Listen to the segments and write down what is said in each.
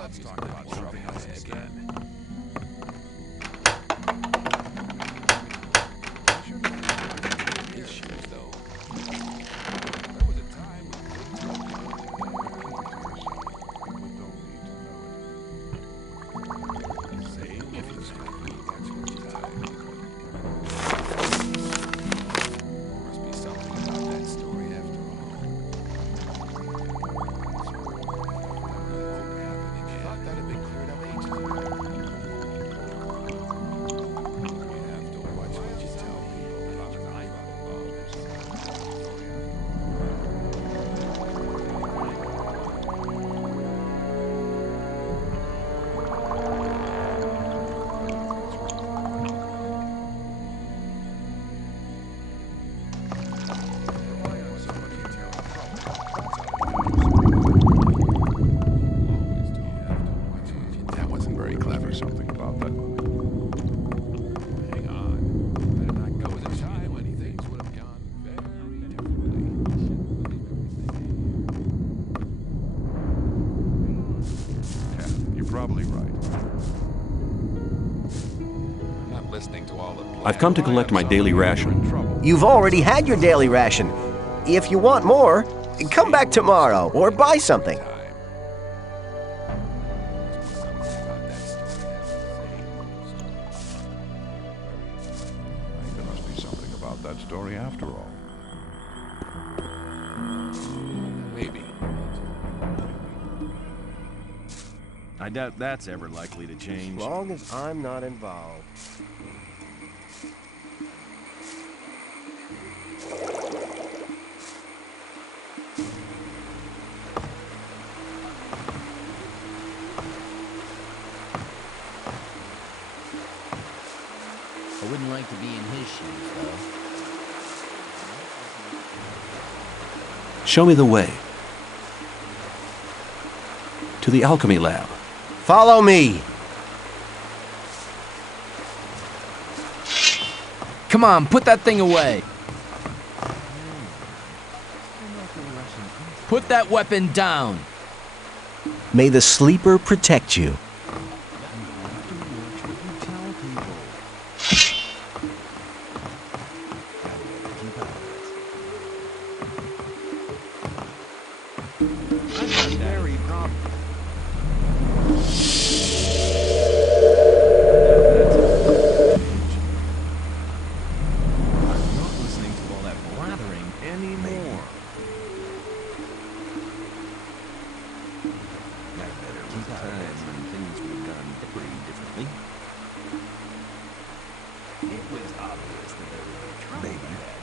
let's talk about something else again. Issues, though. There was a time when things were say if it's gonna be, that's what you tell me. There must be something about that story after all. Thought that had been cleared up ages ago. You have to watch what you tell people because I'm not involved. That wasn't very clever. Something about that. Hang on. Better not go with a time when things would have gone very differently. Yeah, you're probably right. I'm not listening to all the I've come to collect my daily ration. You've already had your daily ration. If you want more, come back tomorrow or buy something. I think there must be something about that story after all. Maybe. I doubt that's ever likely to As change. long as I'm not involved. I wouldn't like to be in his shoes, though. Show me the way. To the alchemy lab. Follow me. Come on, put that thing away. Put that weapon down. May the sleeper protect you. I'm not listening to all that blathering anymore. That better was a time when things would have gone pretty differently. It was obvious that there would be trouble ahead.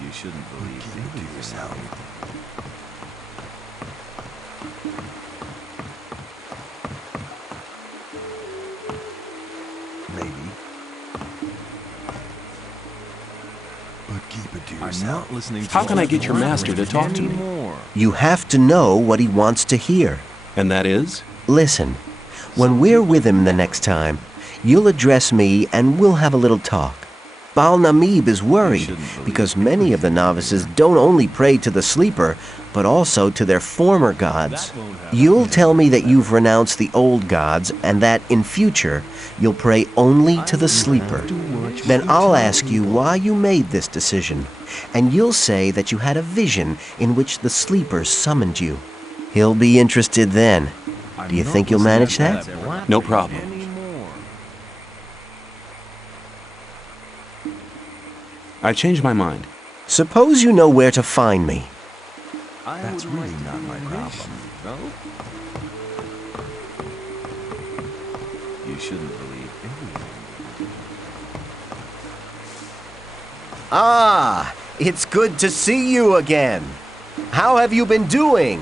You shouldn't believe it to yourself. Maybe. But keep it to I'm yourself. not listening to How can all I get that your master to blathering talk to me? anymore. You have to know what he wants to hear. And that is? Listen, when we're with him the next time, you'll address me and we'll have a little talk. Baal Namib is worried shouldn't believe because many of the novices don't only pray to the sleeper, but also to their former gods. That won't happen. You'll tell me that you've renounced the old gods and that in future you'll pray only to the sleeper. Then I'll ask you why you made this decision, and you'll say that you had a vision in which the sleeper summoned you. He'll be interested then. Do you think you'll manage that? No problem. Anymore. I've changed my mind. Suppose you know where to find me. That's really not my problem. No? You shouldn't believe everything. Ah, it's good to see you again. How have you been doing?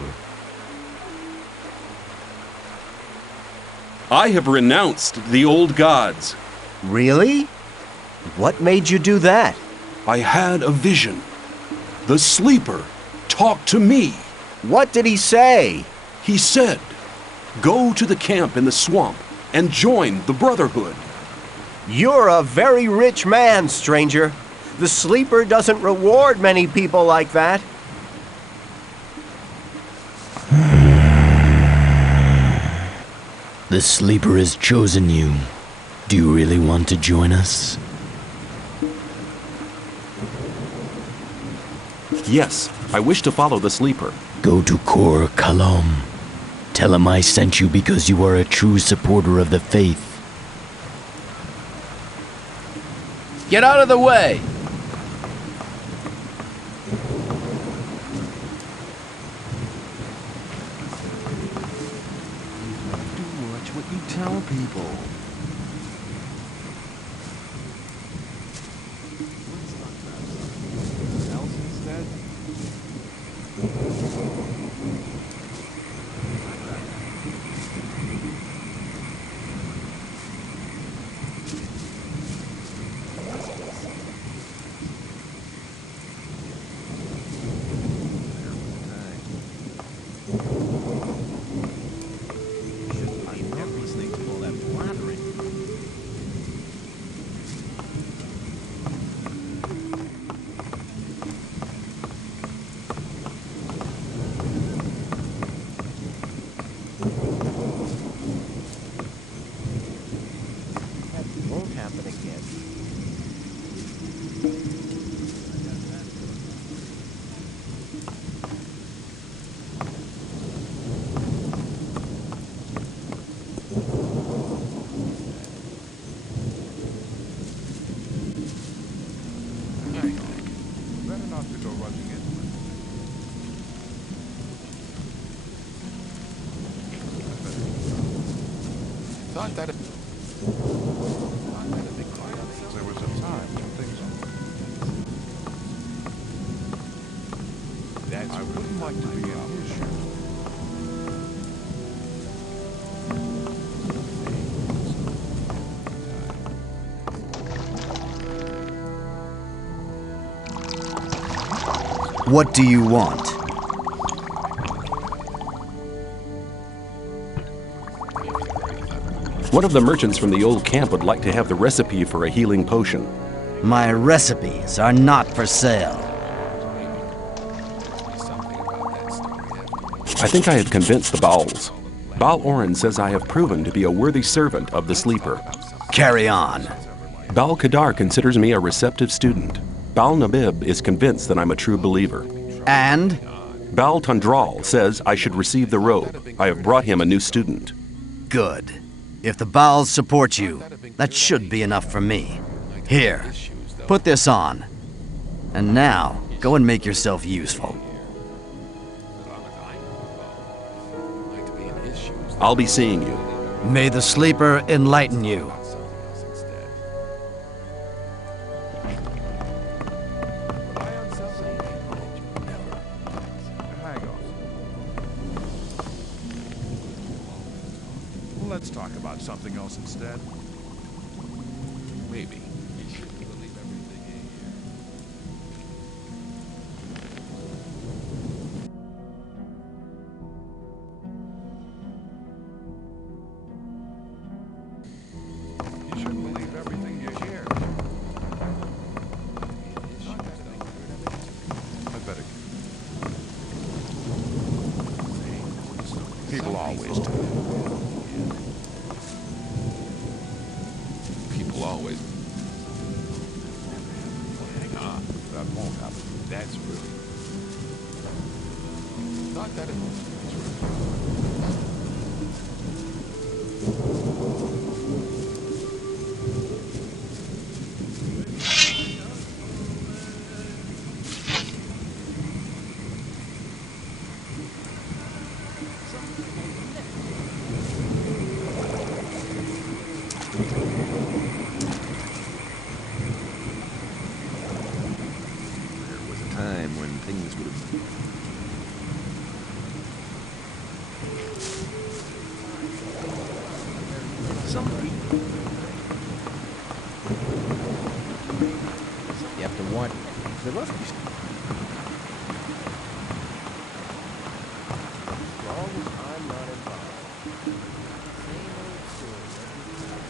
I have renounced the old gods. Really? What made you do that? I had a vision. The sleeper talked to me. What did he say? He said, "Go to the camp in the swamp and join the Brotherhood." You're a very rich man, stranger. The sleeper doesn't reward many people like that. The sleeper has chosen you. Do you really want to join us? Yes, I wish to follow the sleeper. Go to Kor Kalom. Tell him I sent you because you are a true supporter of the faith. Get out of the way! Watch what you tell people. Else instead? I'm not listening to all that blathering. That won't happen again. Better not to go rushing into it. Thought that'd be quiet. There was a time when things That's I wouldn't like to be in his shoes. What do you want? One of the merchants from the old camp would like to have the recipe for a healing potion. My recipes are not for sale. I think I have convinced the Bowls. Baal Oren says I have proven to be a worthy servant of the sleeper. Carry on. Baal Kadar considers me a receptive student. Baal Nabib is convinced that I'm a true believer. And? Baal Tundral says I should receive the robe. I have brought him a new student. Good. If the Baals support you, that should be enough for me. Here, put this on. And now, go and make yourself useful. Like to be in his shoes. I'll be seeing you. May the sleeper enlighten you. Something else instead. Rely on something. Never. Hang on. Let's talk about something else instead. Maybe. You shouldn't believe everything you hear. You shouldn't believe everything you hear. I better. People always do. People always. Nah, That won't happen. that's rude. Thought that'd be true. There was a time when things would have... Some people... You have to want. There must be. As long as I'm not involved. Same old story every time.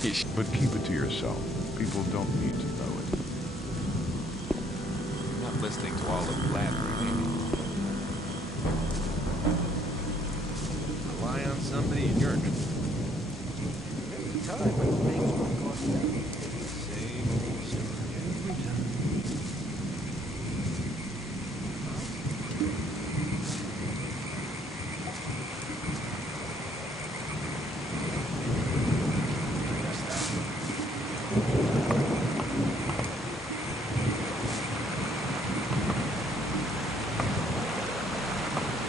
But keep it to yourself. People don't need to know it. Not listening to all the flattery, maybe. Rely on somebody in your same old story every time.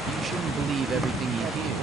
You shouldn't believe everything you hear.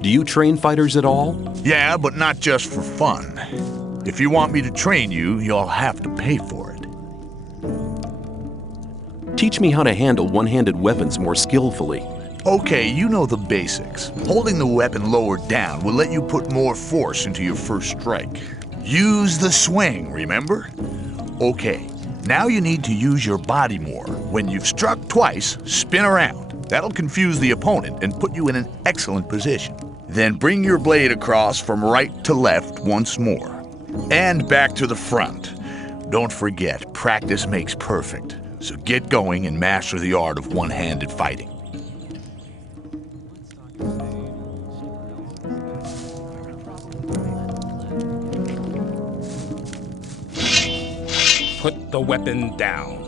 Do you train fighters at all? Yeah, but not just for fun. If you want me to train you, you'll have to pay for it. Teach me how to handle one-handed weapons more skillfully. Okay, you know the basics. Holding the weapon lower down will let you put more force into your first strike. Use the swing, remember? Okay, now you need to use your body more. When you've struck twice, spin around. That'll confuse the opponent and put you in an excellent position. Then bring your blade across from right to left once more. And back to the front. Don't forget, practice makes perfect. So get going and master the art of one-handed fighting. Put the weapon down.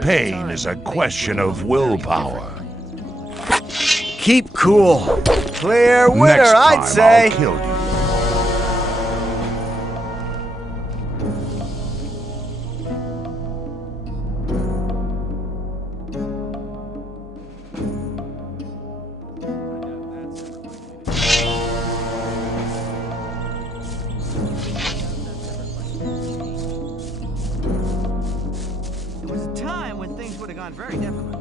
Pain is a question of willpower. Keep cool. Clear winner, Next time, I'd say. I'll kill you. There was a time when things would have gone very differently.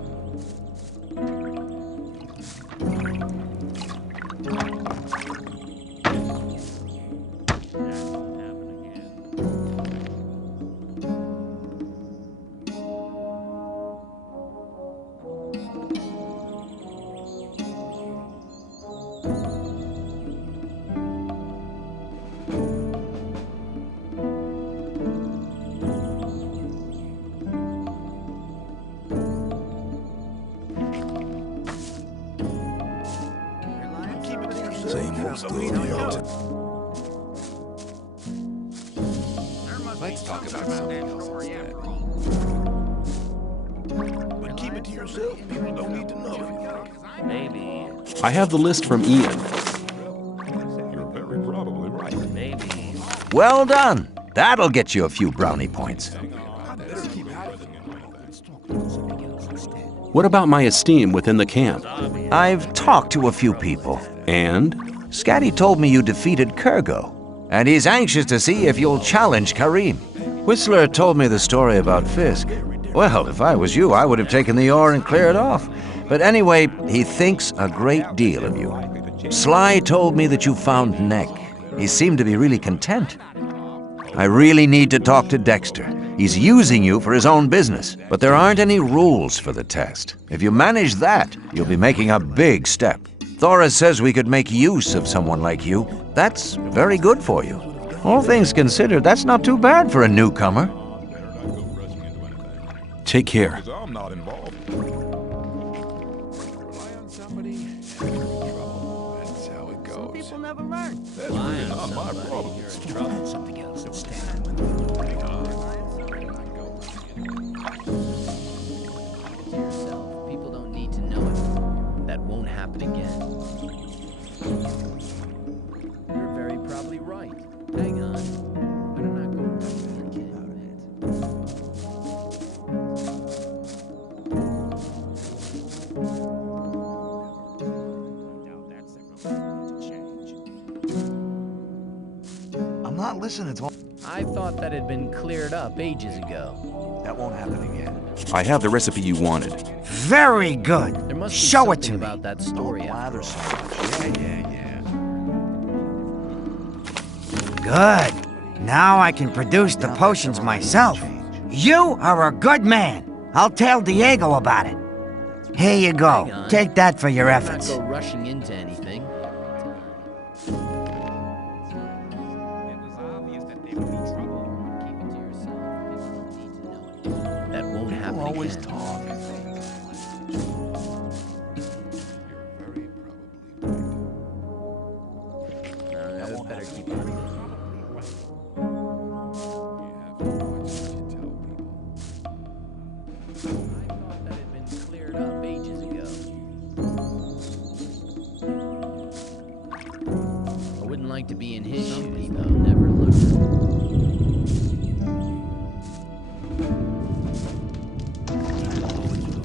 Let's talk about something else instead. But keep it to yourself. People don't need to know. Maybe. I have the list from Ian. You're very probably right. Maybe. Well done. That'll get you a few brownie points. What about my esteem within the camp? I've talked to a few people. And? Scatty told me you defeated Kurgo, and he's anxious to see if you'll challenge Karim. Whistler told me the story about Fisk. Well, if I was you, I would have taken the ore and cleared off. But anyway, he thinks a great deal of you. Sly told me that you found Neck. He seemed to be really content. I really need to talk to Dexter. He's using you for his own business, but there aren't any rules for the test. If you manage that, you'll be making a big step. Thora says we could make use of someone like you. That's very good for you. All things considered, that's not too bad for a newcomer. Take care. I'm not involved. Rely on somebody, you're in trouble. That's how it goes. People never learn. That's really not my problem. You're in trouble. Something else instead. To yourself. People don't need to know it. That won't happen again. You're very probably right. Hang on. Better not go rushing into I'm not listening to I thought that had been cleared up ages ago. That won't happen again. I have the recipe you wanted. Very good. There must be Show it something to me. about that story. Blather so much. Yeah. Good. Now I can produce the potions myself. You are a good man. I'll tell Diego about it. Here you go. Hang on. Take that for your Better efforts. not go rushing into anything. That won't happen Always again. talk. You're very probably right. Better keep on. You have to watch what you tell people. I thought that had been cleared up ages ago. going to be in his shoes, though. Never learn.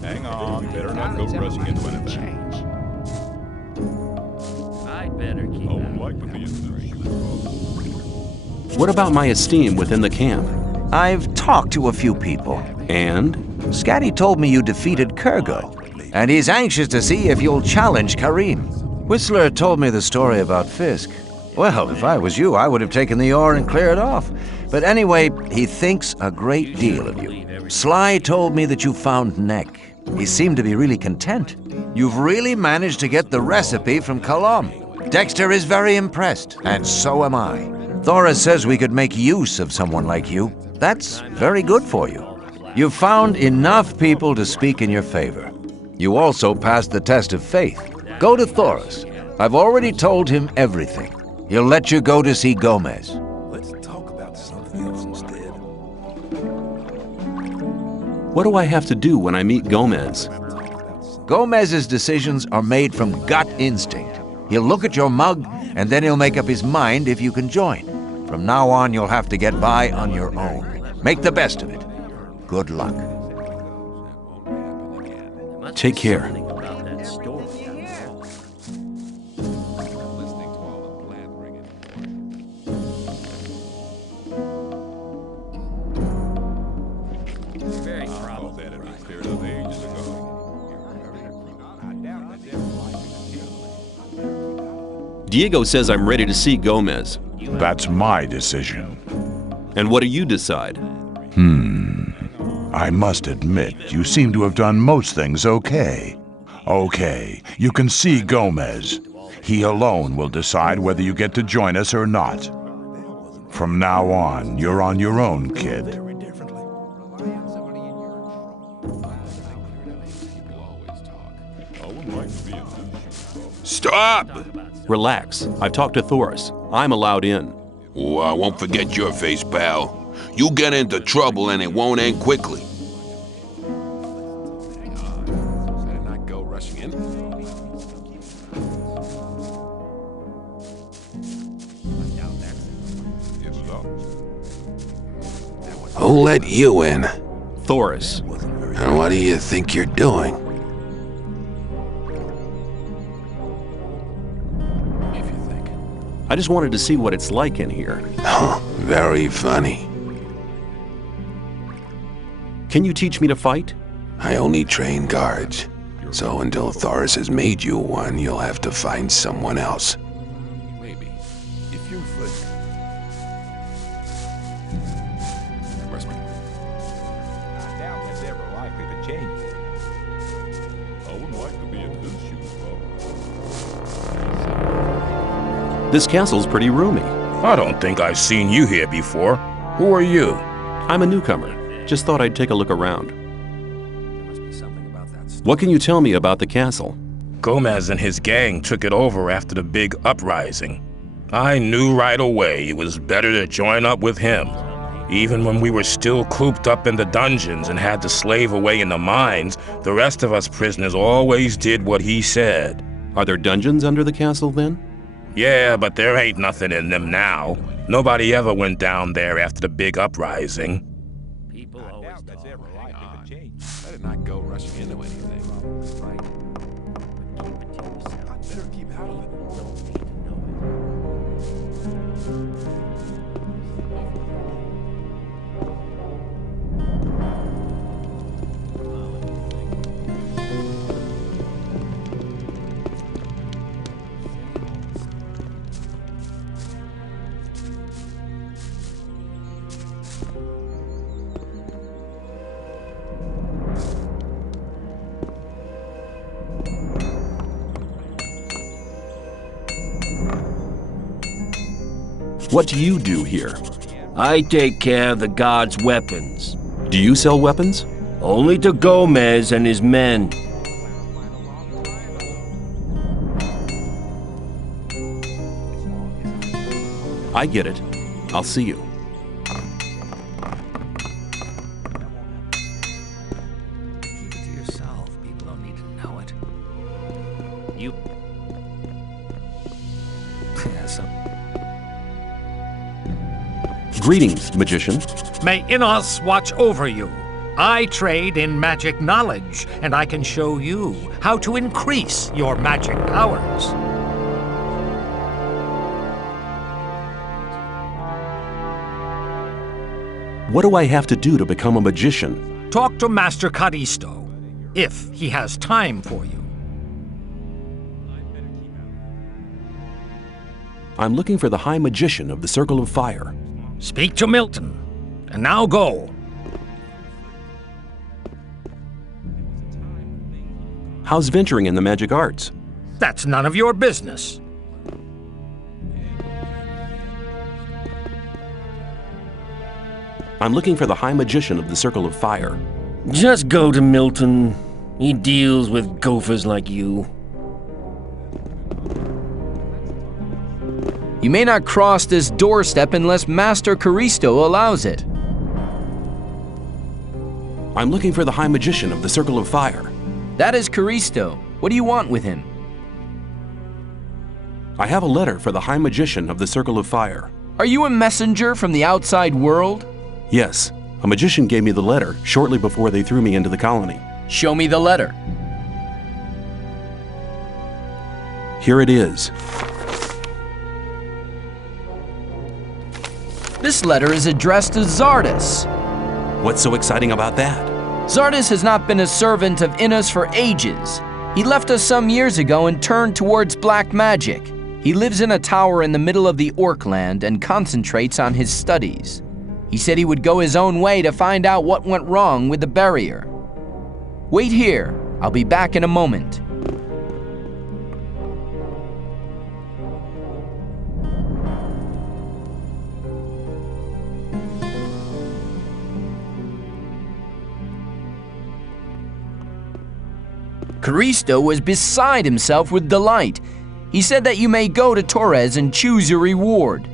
Hang on, better not go rushing into anything. I'd better keep Oh, out. like to be in this. What about my esteem within the camp? I've talked to a few people. And? Scatty told me you defeated Kurgo, and he's anxious to see if you'll challenge Karim. Whistler told me the story about Fisk. Well, if I was you, I would have taken the ore and cleared off. But anyway, he thinks a great deal of you. Sly told me that you found Neck. He seemed to be really content. You've really managed to get the recipe from Colomb. Dexter is very impressed, and so am I. Thoris says we could make use of someone like you. That's very good for you. You've found enough people to speak in your favor. You also passed the test of faith. Go to Thoris. I've already told him everything. He'll let you go to see Gomez. Let's talk about something else instead. What do I have to do when I meet Gomez? Gomez's decisions are made from gut instinct. He'll look at your mug, and then he'll make up his mind if you can join. From now on, you'll have to get by on your own. Make the best of it. Good luck. Take care. About that story. Very probable. That had been cleared up ages ago. Diego says I'm ready to see Gomez. That's my decision. And what do you decide? I must admit, you seem to have done most things okay. Okay, you can see Gomez. He alone will decide whether you get to join us or not. From now on, you're on your own, kid. Stop! Relax. I've talked to Thoris. I'm allowed in. Oh, I won't forget your face, pal. You get into trouble and it won't end quickly. Better not go rushing in. Who let you in? Thoris. And what do you think you're doing? If you think. I just wanted to see what it's like in here. Huh, very funny. Can you teach me to fight? I only train guards. So until Thoris has made you one, you'll have to find someone else. Maybe. If you think. Trust me. I doubt that's ever likely to change. I wouldn't like to be in his shoes, though. This castle's pretty roomy. I don't think I've seen you here before. Who are you? I'm a newcomer. Just thought I'd take a look around. What can you tell me about the castle? Gomez and his gang took it over after the big uprising. I knew right away it was better to join up with him. Even when we were still cooped up in the dungeons and had to slave away in the mines, the rest of us prisoners always did what he said. Are there dungeons under the castle then? Yeah, but there ain't nothing in them now. Nobody ever went down there after the big uprising. People always talk. Better not go rushing into anything. Better keep out of it. What do you do here? I take care of the god's weapons. Do you sell weapons? Only to Gomez and his men. I get it. I'll see you. Keep it to yourself. People don't need to know it. You. Yeah, Greetings, magician. May Innos watch over you. I trade in magic knowledge, and I can show you how to increase your magic powers. What do I have to do to become a magician? Talk to Master Caristo, if he has time for you. I'm looking for the High Magician of the Circle of Fire. Speak to Milton. And now go. How's venturing in the magic arts? That's none of your business. I'm looking for the High Magician of the Circle of Fire. Just go to Milton. He deals with gophers like you. You may not cross this doorstep unless Master Caristo allows it. I'm looking for the High Magician of the Circle of Fire. That is Caristo. What do you want with him? I have a letter for the High Magician of the Circle of Fire. Are you a messenger from the outside world? Yes. A magician gave me the letter shortly before they threw me into the colony. Show me the letter. Here it is. This letter is addressed to Zardus. What's so exciting about that? Zardus has not been a servant of Innos for ages. He left us some years ago and turned towards black magic. He lives in a tower in the middle of the Orkland and concentrates on his studies. He said he would go his own way to find out what went wrong with the barrier. Wait here. I'll be back in a moment. Caristo was beside himself with delight. He said that you may go to Torres and choose your reward.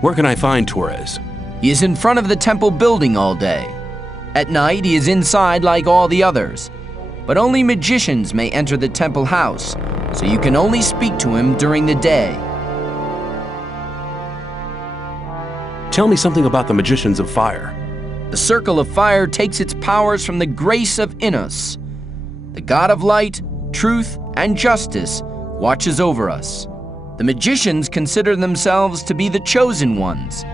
Where can I find Torres? He is in front of the temple building all day. At night, he is inside like all the others. But only magicians may enter the temple house, so you can only speak to him during the day. Tell me something about the Magicians of Fire. The Circle of Fire takes its powers from the grace of Innos. The God of Light, Truth, and Justice watches over us. The magicians consider themselves to be the chosen ones,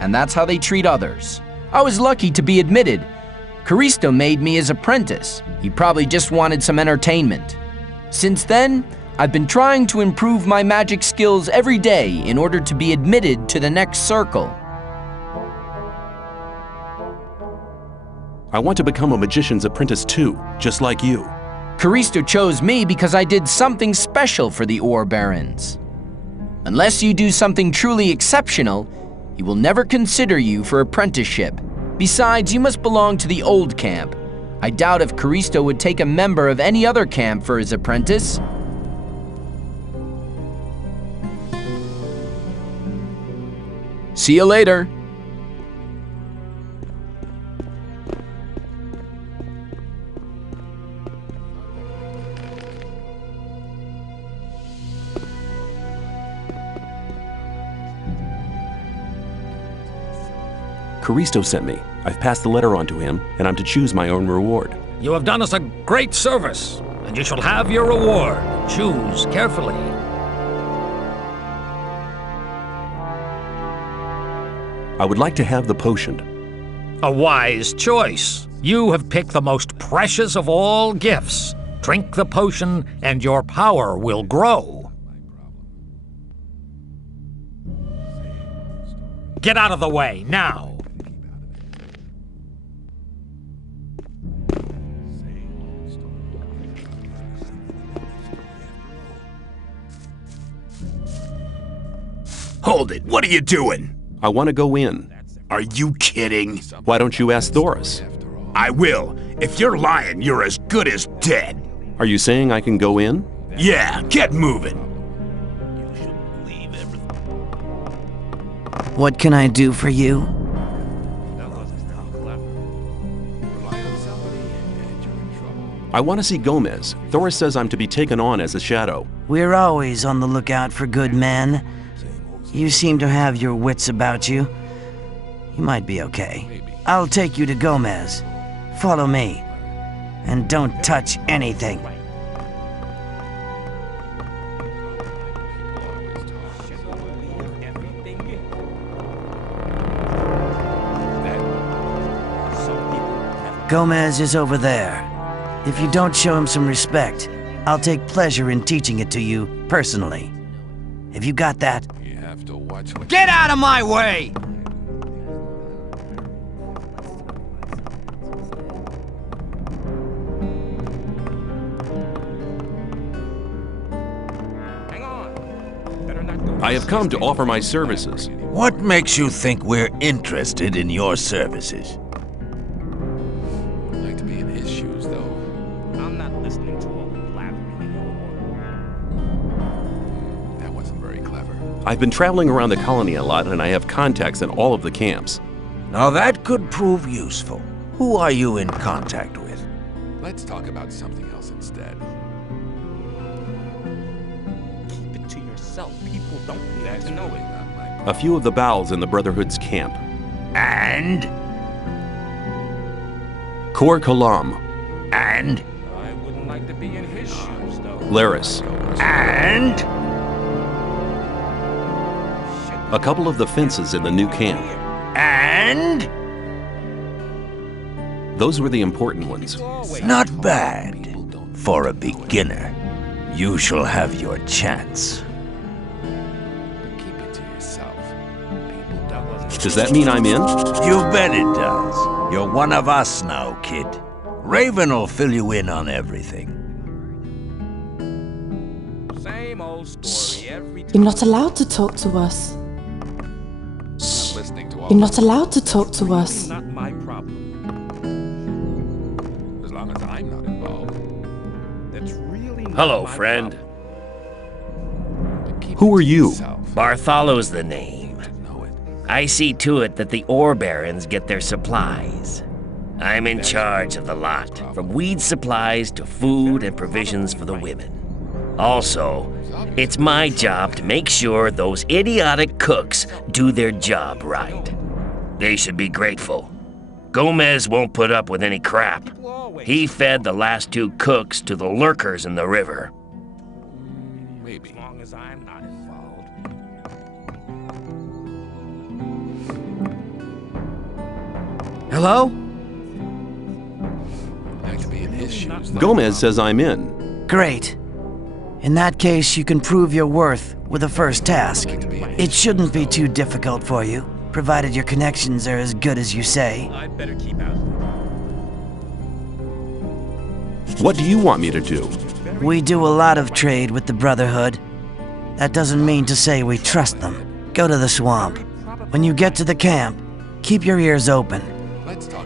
and that's how they treat others. I was lucky to be admitted. Caristo made me his apprentice. He probably just wanted some entertainment. Since then, I've been trying to improve my magic skills every day in order to be admitted to the next circle. I want to become a magician's apprentice too, just like you. Caristo chose me because I did something special for the Ore Barons. Unless you do something truly exceptional, he will never consider you for apprenticeship. Besides, you must belong to the old camp. I doubt if Caristo would take a member of any other camp for his apprentice. See you later. Caristo sent me. I've passed the letter on to him, and I'm to choose my own reward. You have done us a great service, and you shall have your reward. Choose carefully. I would like to have the potion. A wise choice. You have picked the most precious of all gifts. Drink the potion, and your power will grow. Get out of the way, now. Hold it. What are you doing? I want to go in. Are you kidding? Why don't you ask Thoris? I will. If you're lying, you're as good as dead. Are you saying I can go in? Yeah, get moving. What can I do for you? I want to see Gomez. Thoris says I'm to be taken on as a shadow. We're always on the lookout for good men. You seem to have your wits about you. You might be okay. I'll take you to Gomez. Follow me. And don't touch anything. Gomez is over there. If you don't show him some respect, I'll take pleasure in teaching it to you personally. Have you got that? You have to watch what Get out of my way! I have come to offer my services. What makes you think we're interested in your services? I'd like to be in his shoes, though. I'm not listening to all the blabbering anymore. That wasn't very clever. I've been traveling around the colony a lot, and I have contacts in all of the camps. Now that could prove useful. Who are you in contact with? Let's talk about something else instead. Keep it to yourself. People don't need to know it. A few of the Bowels in the Brotherhood's camp. And? Kor Kalam. And? I wouldn't like to be in his shoes, though. Laris. And? A couple of the fences in the new camp. And? Those were the important ones. Not bad. For a beginner. You shall have your chance. Keep it to yourself. People don't. Does that mean I'm in? You bet it does. You're one of us now, kid. Raven will fill you in on everything. Same old story every time. You're not allowed to talk to us. Not listening to all You're not allowed to talk to us. Not my problem. as long as I'm not involved. That's really not Hello, my friend. Who are you? Bartholow's the name. I see to it that the ore barons get their supplies. I'm in charge of the lot, from weed supplies to food and provisions for the women. Also, it's my job to make sure those idiotic cooks do their job right. They should be grateful. Gomez won't put up with any crap. He fed the last 2 cooks to the lurkers in the river. Maybe. As long as I'm not involved. Hello? I'd like to be in his shoes. Gomez says I'm in. Great. In that case, you can prove your worth with a first task. It shouldn't be too difficult for you, provided your connections are as good as you say. I'd better keep out. What do you want me to do? We do a lot of trade with the Brotherhood. That doesn't mean to say we trust them. Go to the swamp. When you get to the camp, keep your ears open.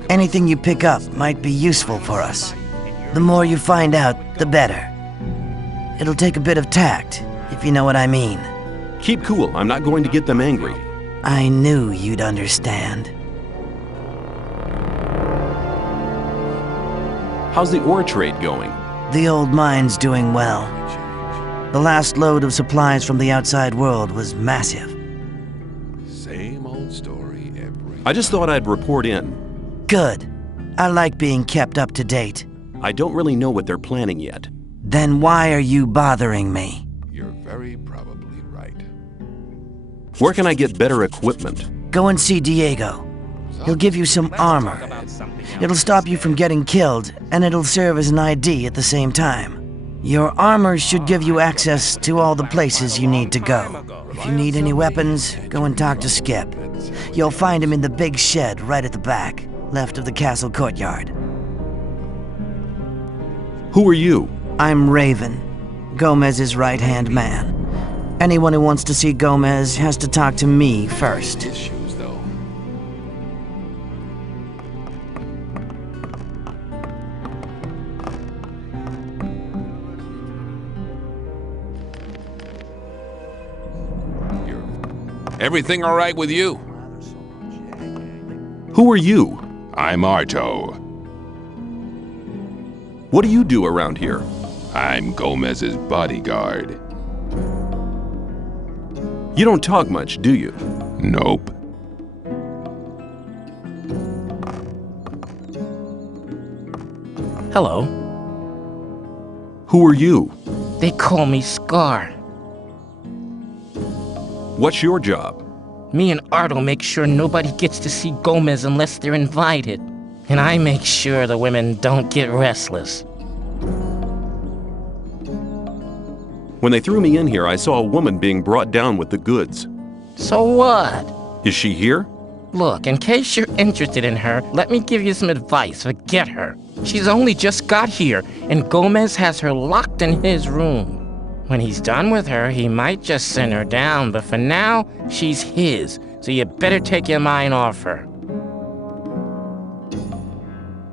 Anything you pick up might be useful for us. The more you find out, the better. It'll take a bit of tact, if you know what I mean. Keep cool. I'm not going to get them angry. I knew you'd understand. How's the ore trade going? The old mine's doing well. The last load of supplies from the outside world was massive. Same old story every. I just thought I'd report in. Good. I like being kept up to date. I don't really know what they're planning yet. Then why are you bothering me? You're very probably right. Where can I get better equipment? Go and see Diego. He'll give you some armor. It'll stop you from getting killed, and it'll serve as an ID at the same time. Your armor should give you access to all the places you need to go. If you need any weapons, go and talk to Skip. You'll find him in the big shed right at the back, left of the castle courtyard. Who are you? I'm Raven, Gomez's right-hand man. Anyone who wants to see Gomez has to talk to me first. His shoes, though. Everything all right with you? Who are you? I'm Arto. What do you do around here? I'm Gomez's bodyguard. You don't talk much, do you? Nope. Hello. Who are you? They call me Scar. What's your job? Me and Ardo make sure nobody gets to see Gomez unless they're invited. And I make sure the women don't get restless. When they threw me in here, I saw a woman being brought down with the goods. So what? Is she here? Look, in case you're interested in her, let me give you some advice. Forget her. She's only just got here, and Gomez has her locked in his room. When he's done with her, he might just send her down, but for now, she's his, so you better take your mind off her.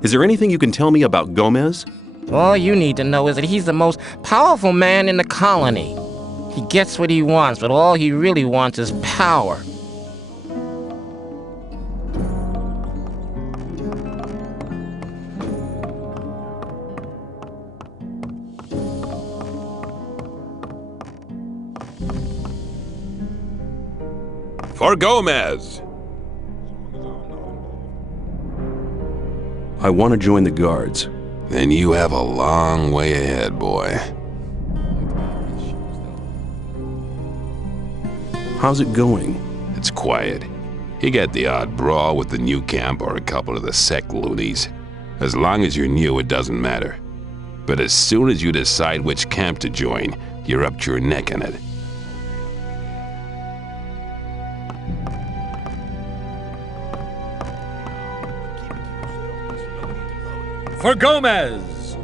Is there anything you can tell me about Gomez? All you need to know is that he's the most powerful man in the colony. He gets what he wants, but all he really wants is power. For Gomez! I want to join the guards. Then you have a long way ahead, boy. How's it going? It's quiet. You get the odd brawl with the new camp or a couple of the sect loonies. As long as you're new, it doesn't matter. But as soon as you decide which camp to join, you're up to your neck in it. For Gomez!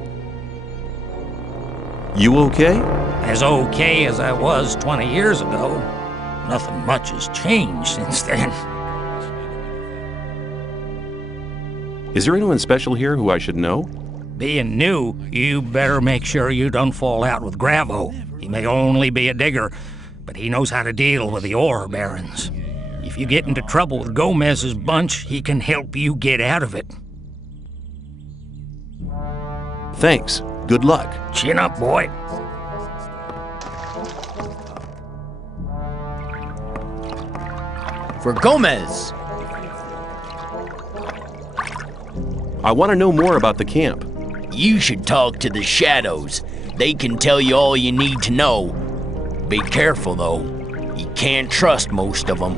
You okay? As okay as I was 20 years ago. Nothing much has changed since then. Is there anyone special here who I should know? Being new, you better make sure you don't fall out with Gravo. He may only be a digger, but he knows how to deal with the ore barons. If you get into trouble with Gomez's bunch, he can help you get out of it. Thanks. Good luck. Chin up, boy. For Gomez! I want to know more about the camp. You should talk to the shadows. They can tell you all you need to know. Be careful, though. You can't trust most of them.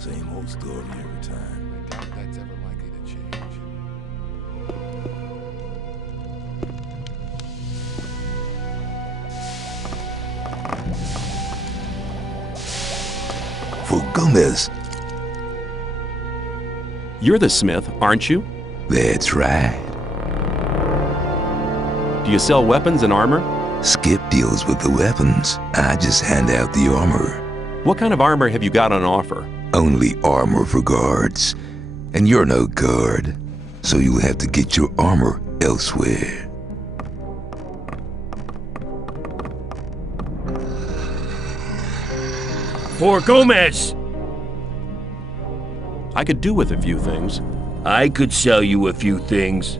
Same old story every time. I doubt that's ever likely to change. For Gomez. You're the smith, aren't you? That's right. Do you sell weapons and armor? Skip deals with the weapons. I just hand out the armor. What kind of armor have you got on offer? Only armor for guards. And you're no guard, so you'll have to get your armor elsewhere. For Gomez! I could do with a few things. I could sell you a few things.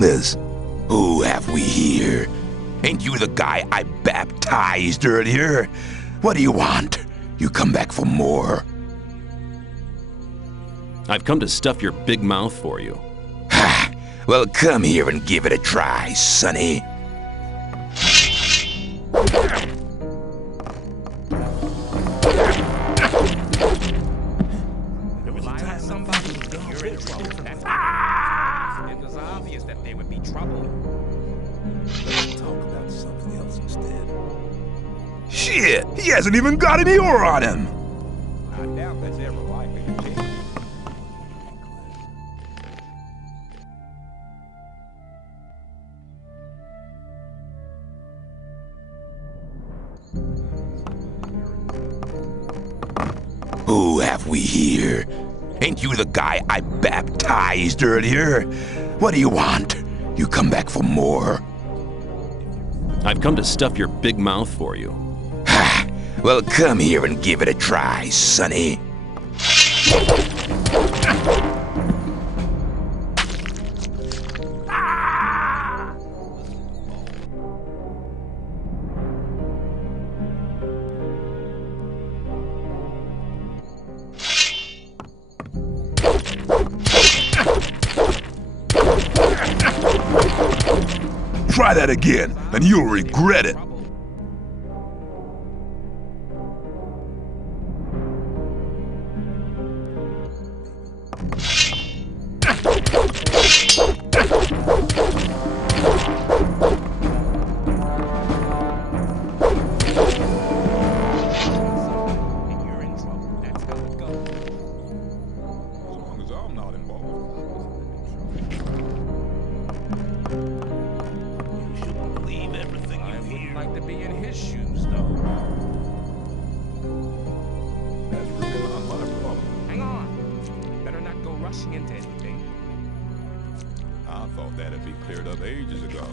Gomez. Who have we here? Ain't you the guy I baptized earlier? What do you want? You come back for more? I've come to stuff your big mouth for you. Ha! Well, come here and give it a try, sonny. It was obvious that there would be trouble. Let's talk about something else instead. Shit! He hasn't even got any ore on him! I doubt that's ever likely to change. Who have we here? Ain't you the guy I baptized earlier? What do you want? You come back for more? I've come to stuff your big mouth for you. Ha! Well, come here and give it a try, sonny. Try that again, and you'll regret it.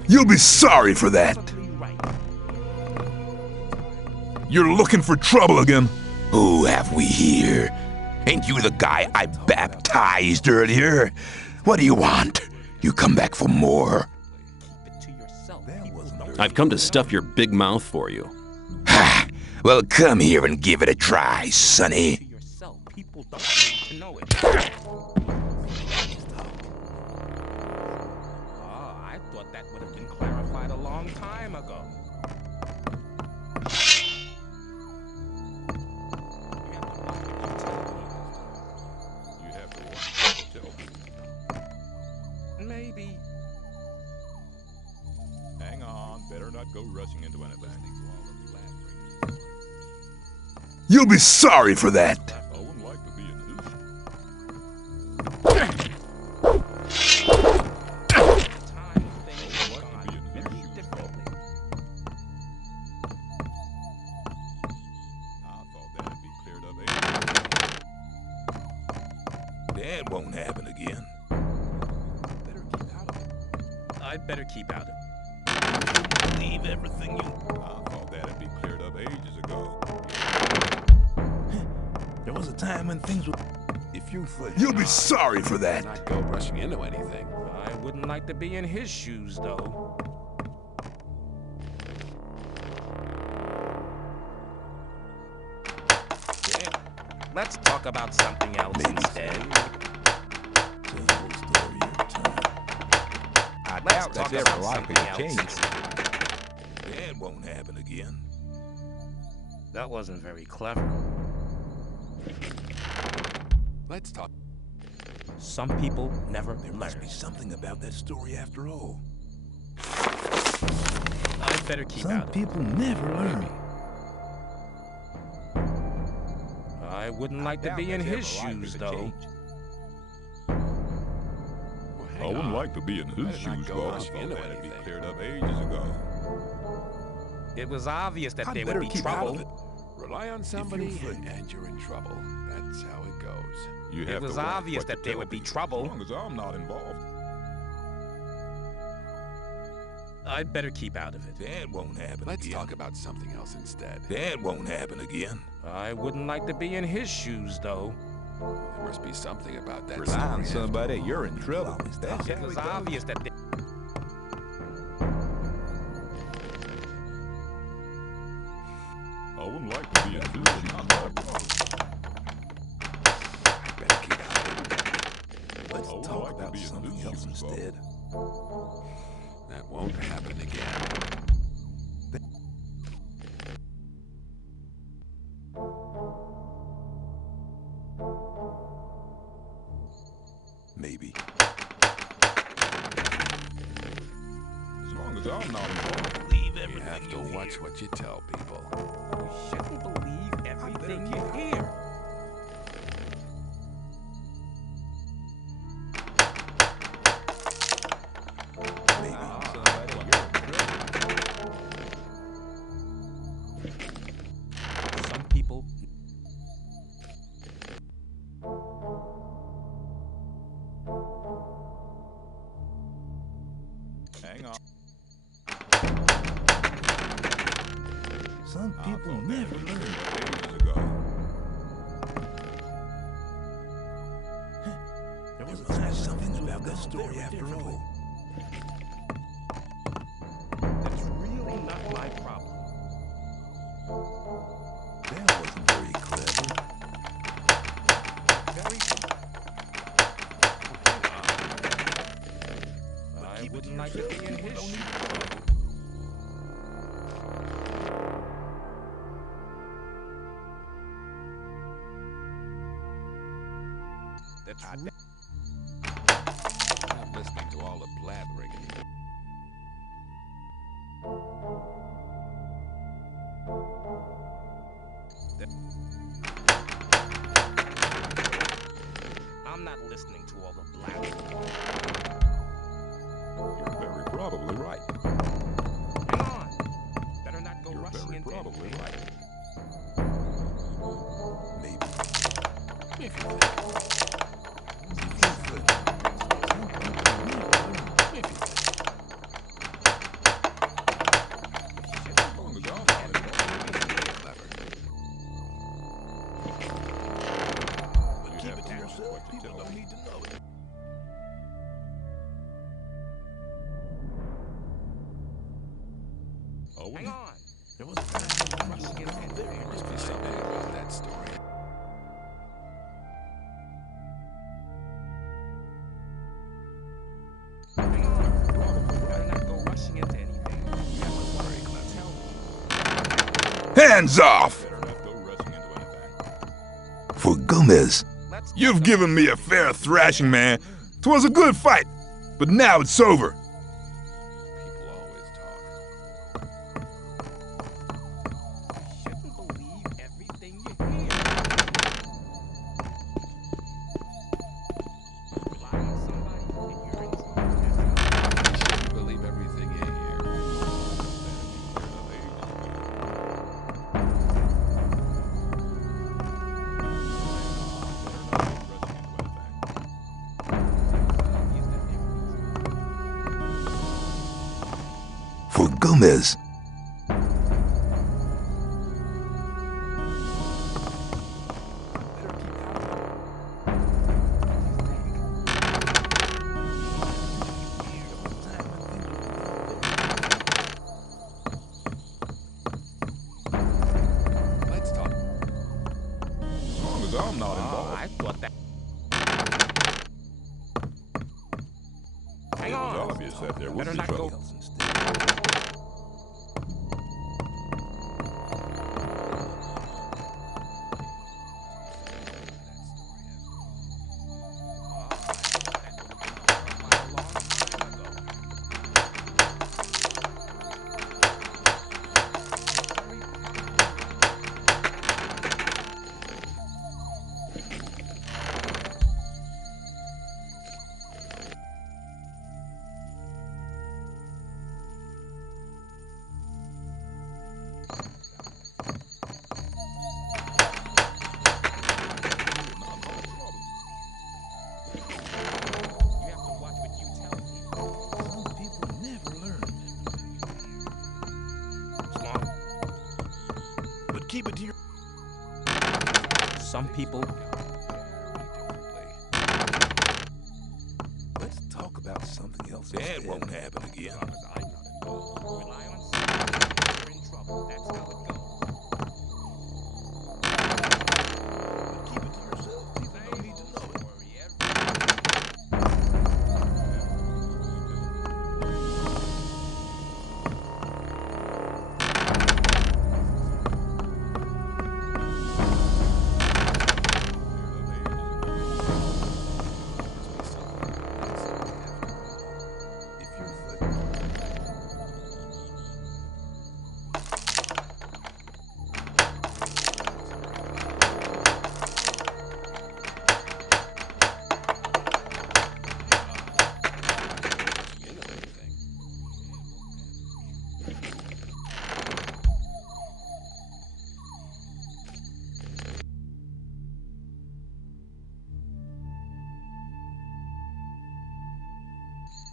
You'll be sorry for that. You're looking for trouble again. Who have we here? Ain't you the guy I baptized earlier? What do you want? You come back for more? I've come to stuff your big mouth for you. Ha! Well, come here and give it a try, sonny. People don't need to know it. I thought that would have been clarified a long time ago. Maybe. Hang on, better not go rushing into anything. You'll be sorry for that. I wouldn't like to be in That won't happen again. I'd better keep out of it. Leave everything you... I thought that'd be cleared up ages ago. There was a time when things were... You'll be sorry for that. Not go rushing into anything. I wouldn't like to be in his shoes, though. Yeah. Let's talk about something else instead. I doubt that's ever likely to change. That won't happen again. That wasn't very clever. Let's talk. Some people never There learn. must be something about that story after all. I'd better keep out Some of it. people never learn. I wouldn't like to be in his shoes, though. I wouldn't like to be in his shoes, go though. I rushing thought into that'd be anything. cleared up ages ago. It was obvious that I'd there better would be keep out trouble. of it. Rely on somebody, and you're in trouble. That's how it goes. You It have was to watch obvious what you that there tell would be people, trouble. As long as I'm not involved. I'd better keep out of it. That won't happen Let's again. talk about something else instead. That won't happen again. I wouldn't like to be in his shoes, though. There must be something about that Rely on story. somebody, you're in trouble. That's It how was it goes. obvious that Let's talk about something else instead. That won't happen again. Maybe. As long as I'm not involved. You have to watch what you tell people. You shouldn't believe everything you hear. Some people. Hang on. Some people never learn. Ages ago. There must be something about that story after all. That's really not my problem. That wasn't very clever. Very. I wouldn't like to be in his shoes. That's I'm listening to all the blathering anymore. I'm not listening to all the blabbering. You're very probably right. Hang on. Better not go You're rushing very into probably anything. right. Maybe. If you Hang on. There was a time Rushing into anything. There must be something about that story. Hang on. Better not go rushing into anything. Hands off! For Gomez, you've given me a fair thrashing, man. 'Twas a good fight, but now it's over. Shouldn't believe everything you hear. Rely on somebody and you're in trouble. You shouldn't believe everything you hear. For Gomez. Let's talk. As long as I'm not involved. I thought that. Hang It was on. obvious that there would Better be not trouble. go. Keep it to your... Some people. Let's talk about something else. That won't happen again. Rely on somebody and you're in trouble. That's how it goes. Keep it to yourself. People don't need to know it.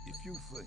If you think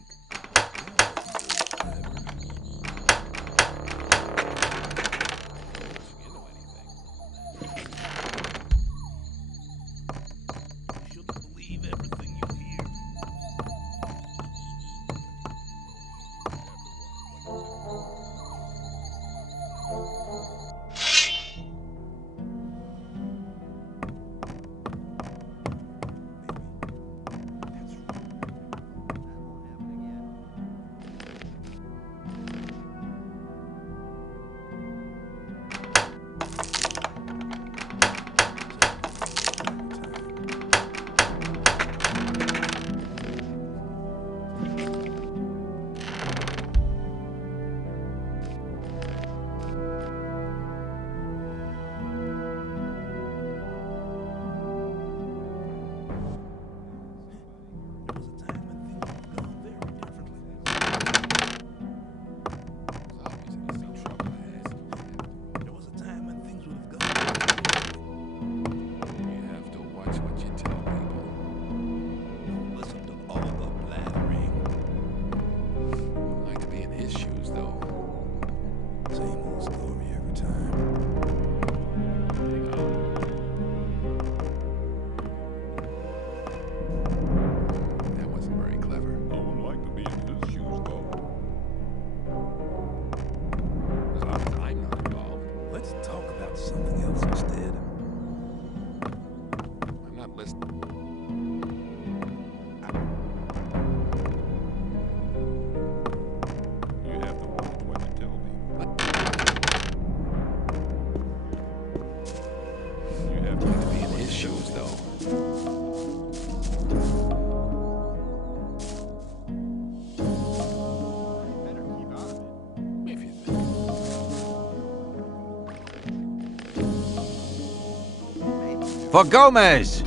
For Gomez!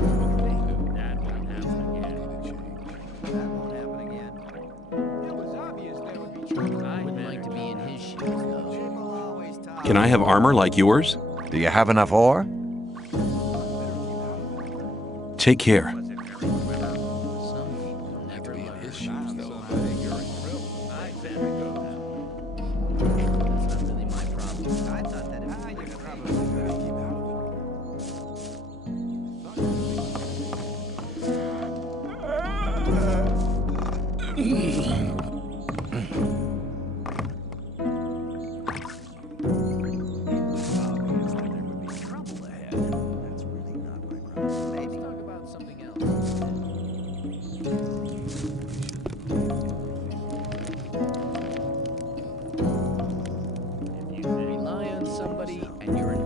Can I have armor like yours? Do you have enough ore? Take care.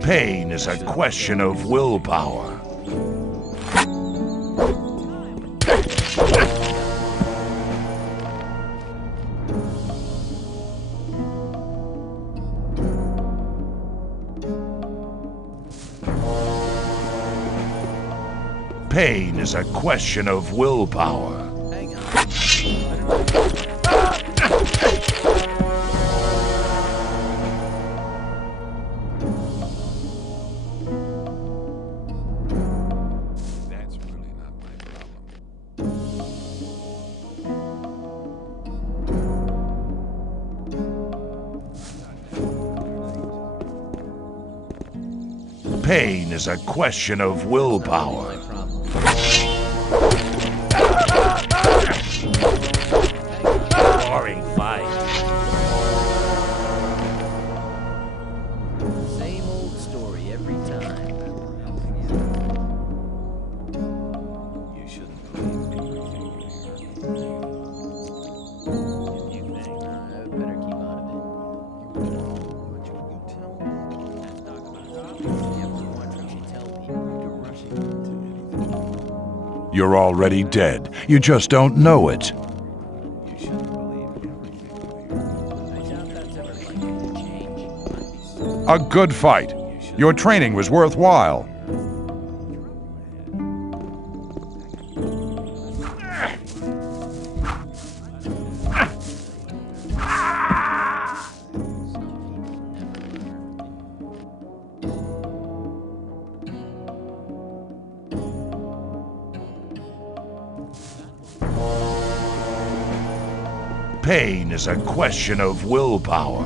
Pain is a question of willpower. Pain is a question of willpower. Pain is a question of willpower. Boring fight. Same old story every time. You shouldn't believe I better keep out of it. You're already dead. You just don't know it. A good fight. Your training was worthwhile. Pain is a question of willpower.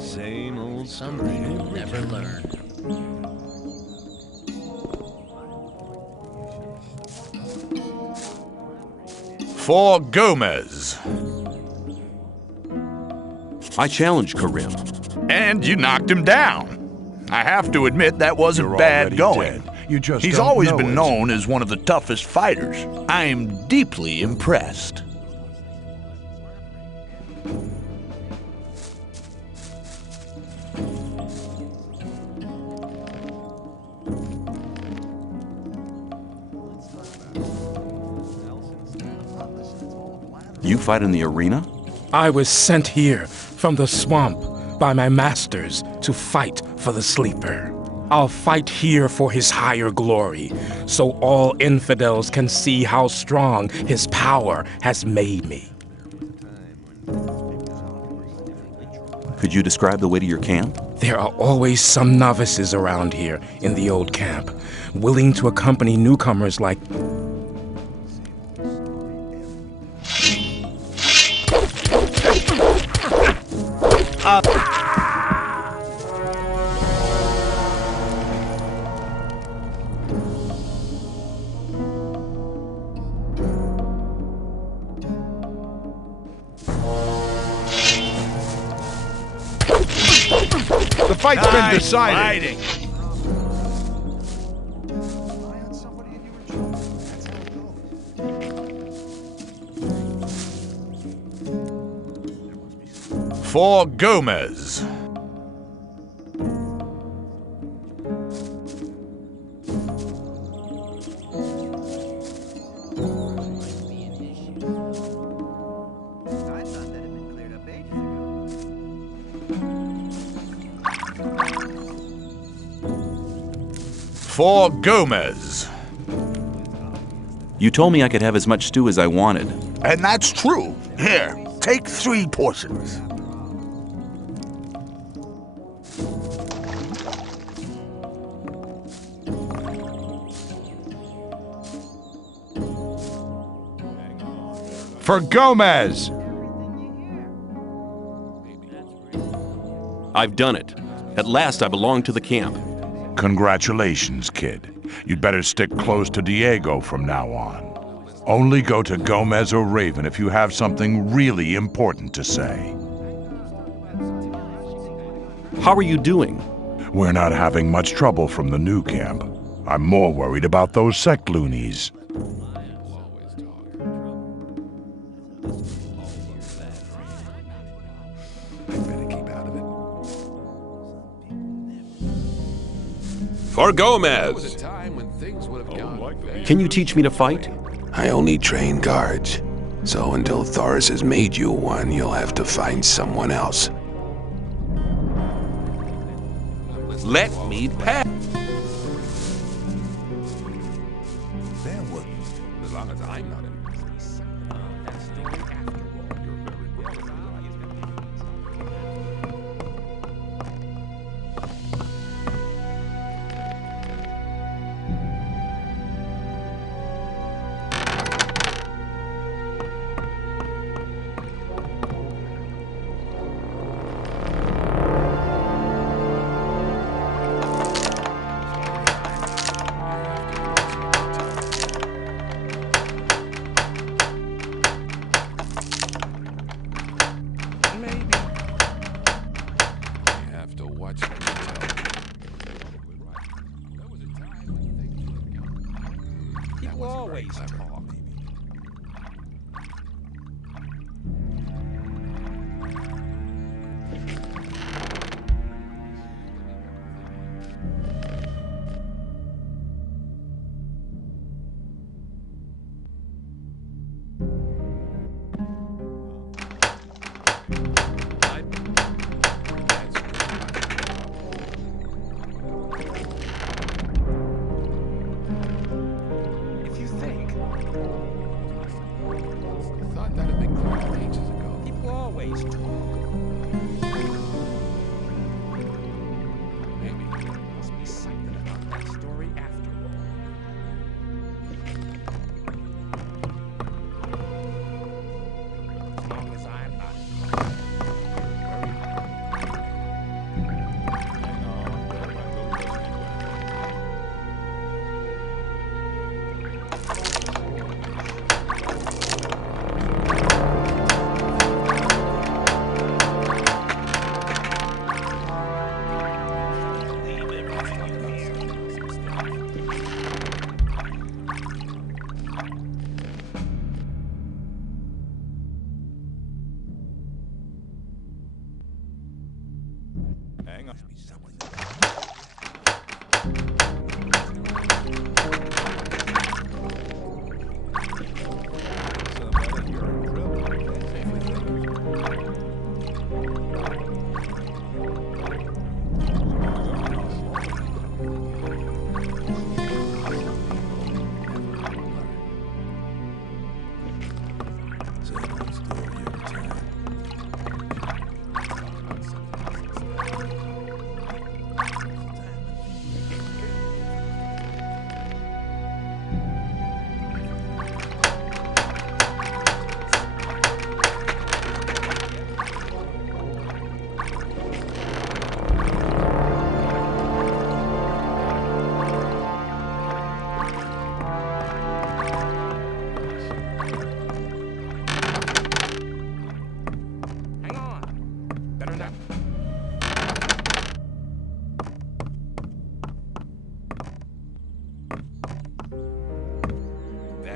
Same old story. Never learn. For Gomez. I challenged Karim. And you knocked him down. I have to admit that wasn't You're bad already going. dead. You just He's don't always know been it. known as one of the toughest fighters. I'm deeply impressed. You fight in the arena? I was sent here from the swamp by my masters to fight for the sleeper. I'll fight here for his higher glory, so all infidels can see how strong his power has made me. Could you describe the way to your camp? There are always some novices around here in the old camp, willing to accompany newcomers like... The fight's been decided. For Gomez. For Gomez. You told me I could have as much stew as I wanted. And that's true. Here, take 3 portions. For Gomez! I've done it. At last I belong to the camp. Congratulations, kid. You'd better stick close to Diego from now on. Only go to Gomez or Raven if you have something really important to say. How are you doing? We're not having much trouble from the new camp. I'm more worried about those sect loonies. For Gomez! Can you teach me to fight? I only train guards. So until Thoris has made you one, you'll have to find someone else. Let me pass. As long as I'm not in.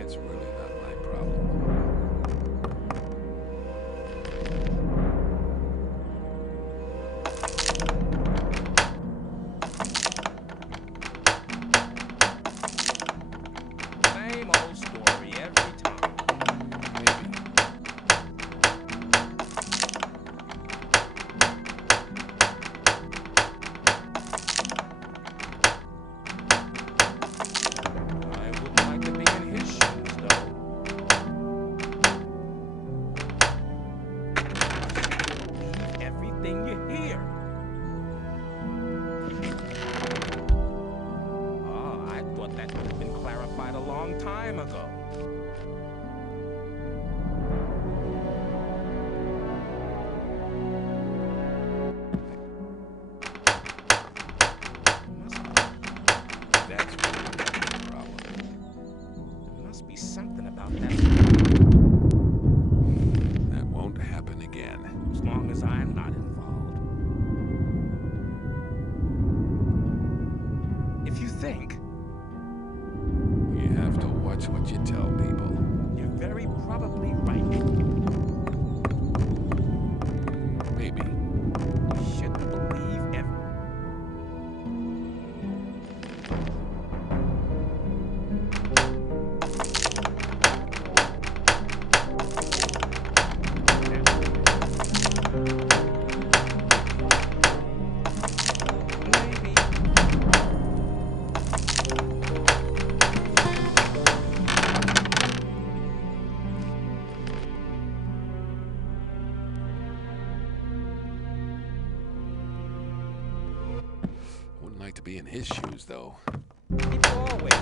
That's really not my problem. Same old story every time. I wouldn't like to be in his shoes, though. Everything you hear. Oh, I thought that would have been clarified a long time ago. That's really not my problem. There must be something about that. That won't happen again. As long as I'm not involved. If you think, You have to watch what you tell people. you're very probably right. Maybe. You shouldn't believe every. Wouldn't like to be in his shoes, though. People always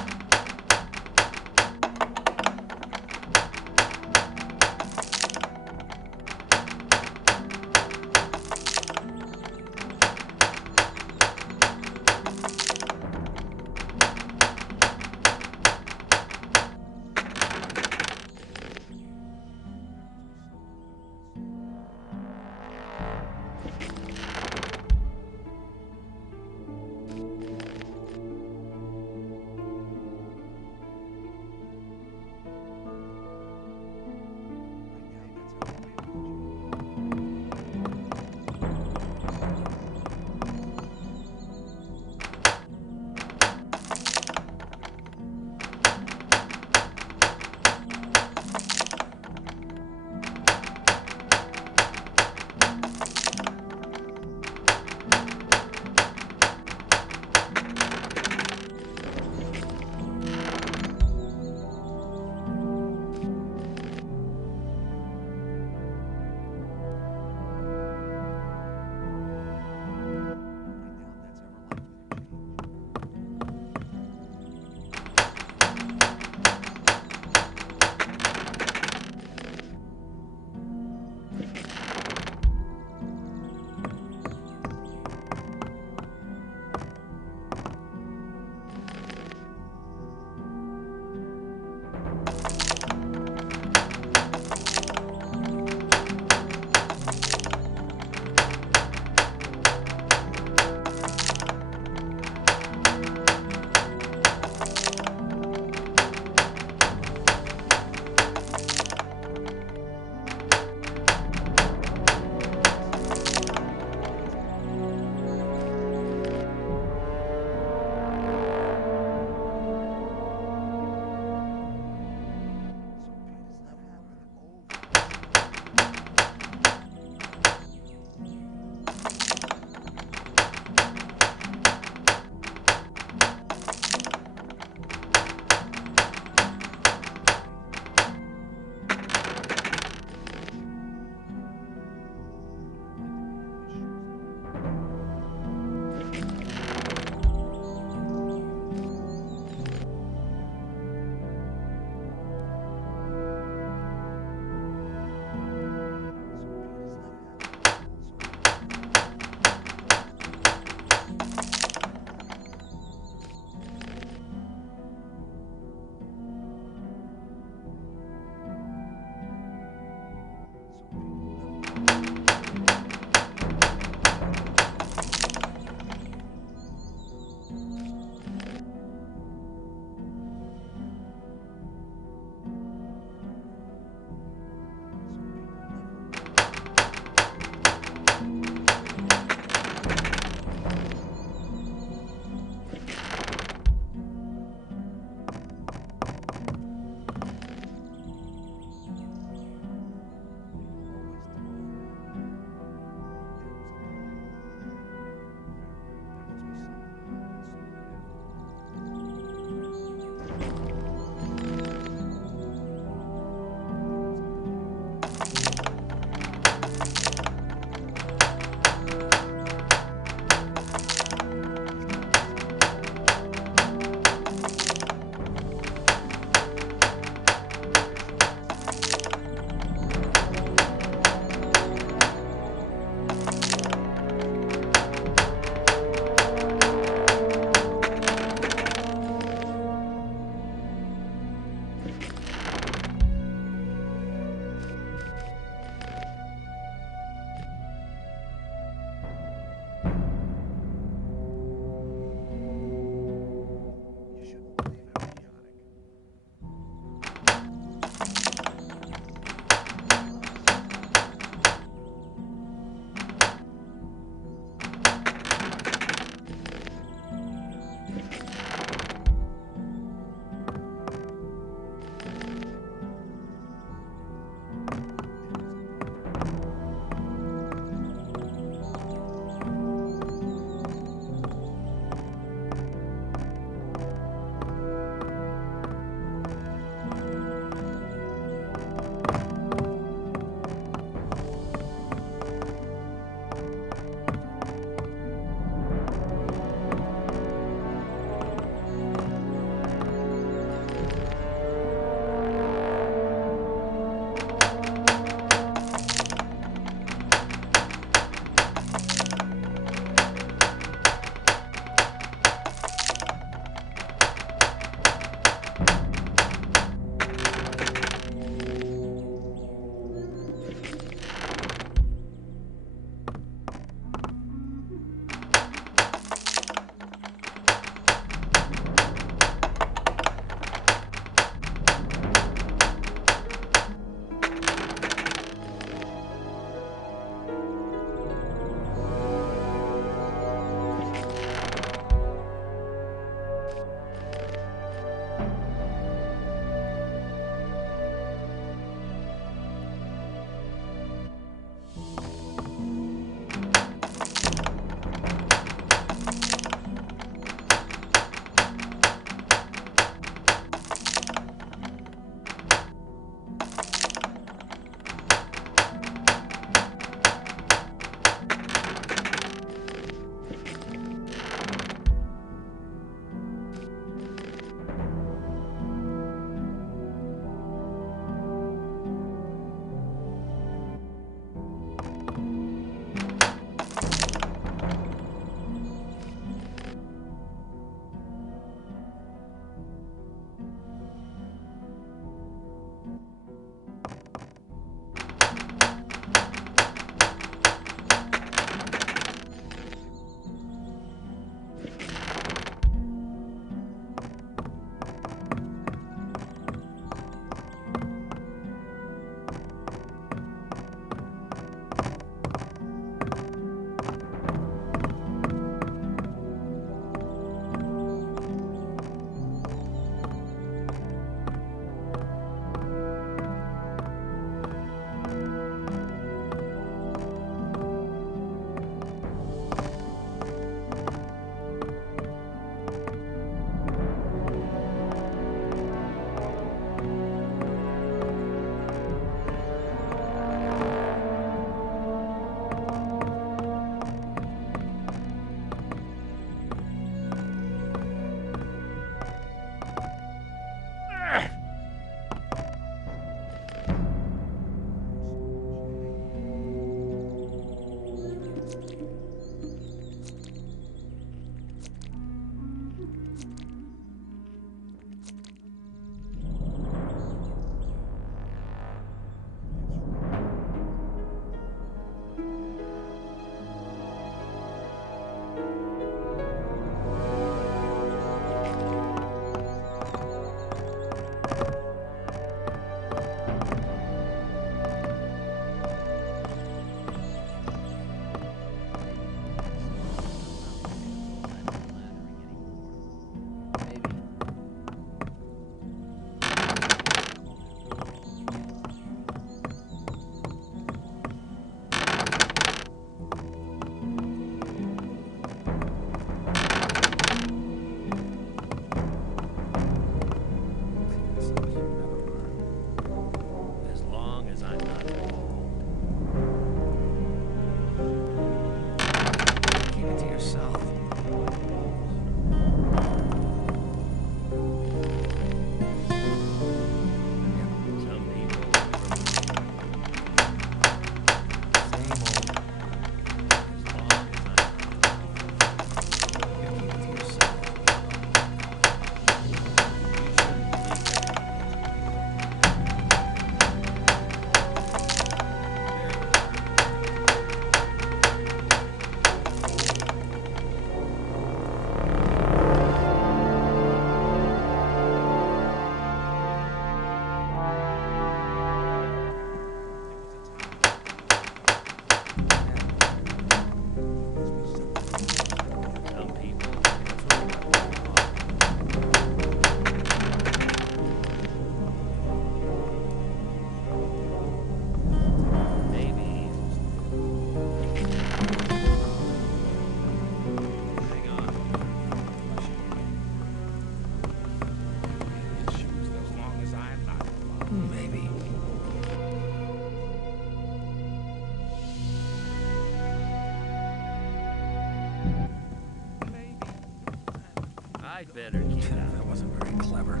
I'd better keep out. That wasn't very clever.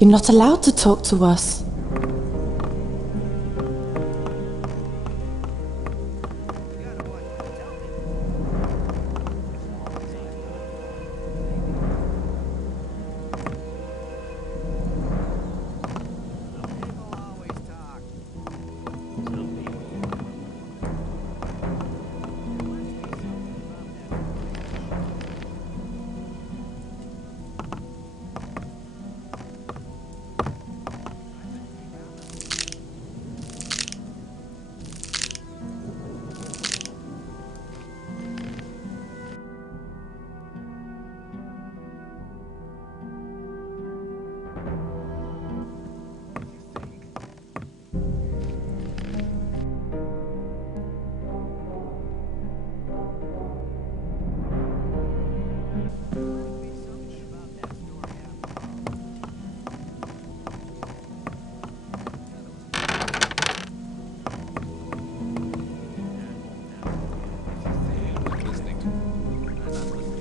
You're not allowed to talk to us.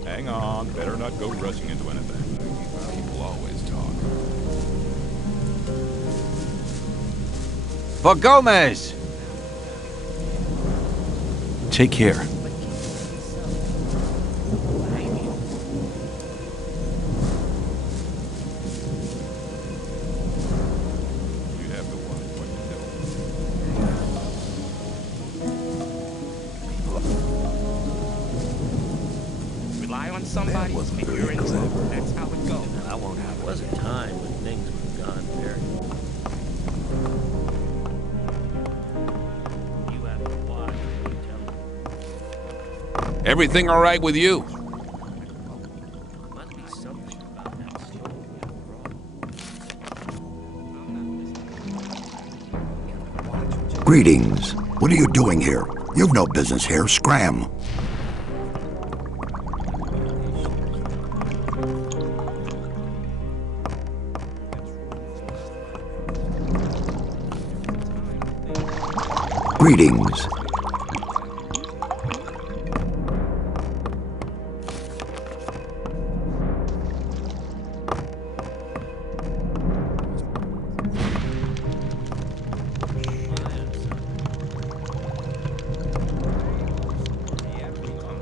Hang on, better not go rushing into anything. People always talk. For Gomez! Take care. Rely on somebody and you're in trouble. That's how it goes. I won't have. There was a time when things would have gone very. You have to watch what you tell me. Everything all right with you? Must be something about that story. Greetings. What are you doing here? You've no business here. Scram. Greetings.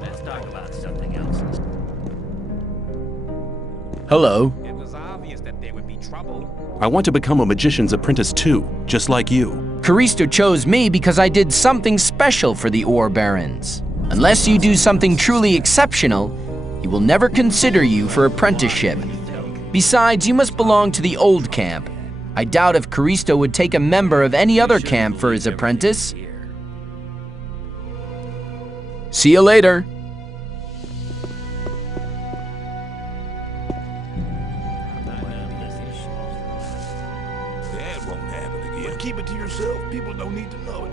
Let's talk about something else. Hello. It was obvious that there would be trouble. I want to become a magician's apprentice too, just like you. Caristo chose me because I did something special for the Ore Barons. Unless you do something truly exceptional, he will never consider you for apprenticeship. Besides, you must belong to the old camp. I doubt if Caristo would take a member of any other camp for his apprentice. See you later. That won't happen again. Keep it to yourself. People don't need to know it.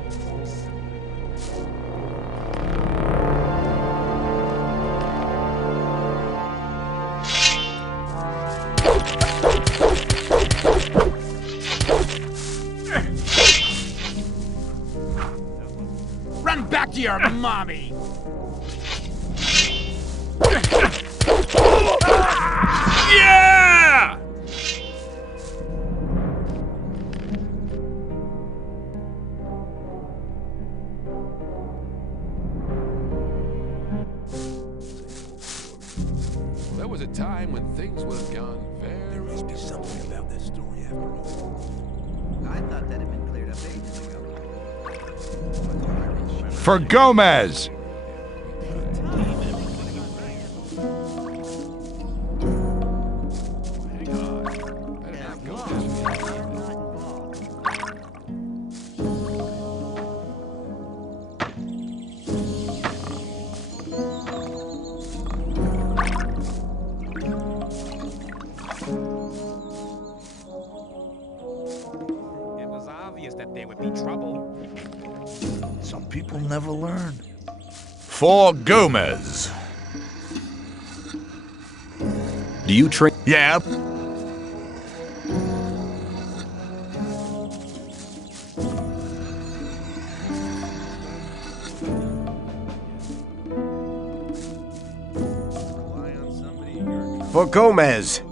to your mommy! Yeah! There was a time when things would have gone very... There must be something about this story after all. I thought that had been cleared up ages ago. For Gomez! It was obvious that there would be trouble. Some people never learn. For Gomez. Do you train? Yeah. For Gomez.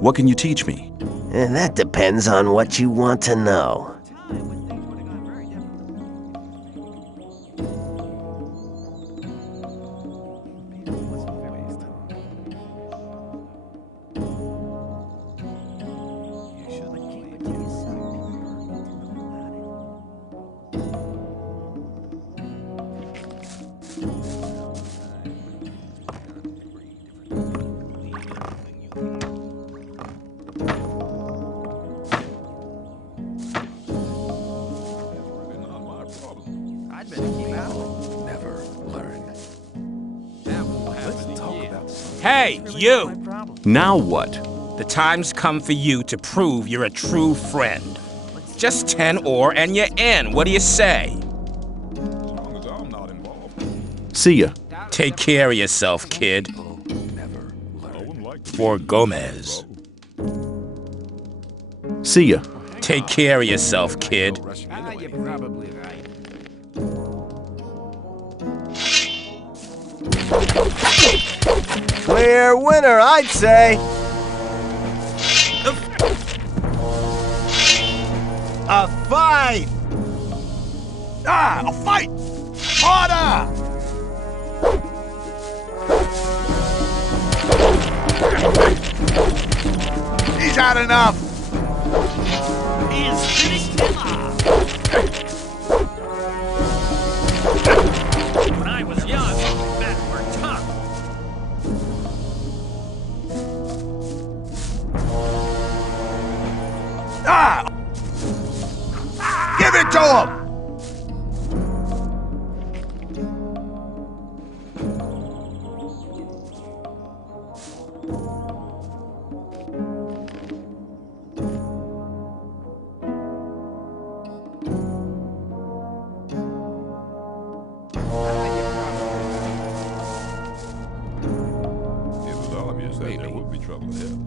What can you teach me? And that depends on what you want to know. I'd better keep out of it. Never learn. That won't happen Let's talk about Hey, you! Now what? The time's come for you to prove you're a true friend. Just 10 ore and you're in. What do you say? long as I'm not involved. See ya. Take care of yourself, kid. Never learn. For Gomez. See ya. Take care of yourself, kid. You're probably right. Clear winner, I'd say. A fight! A fight! Harder! He's had enough! He's finished him off. When I was young, men were tough. Give it to him! It was obvious that there would be trouble ahead.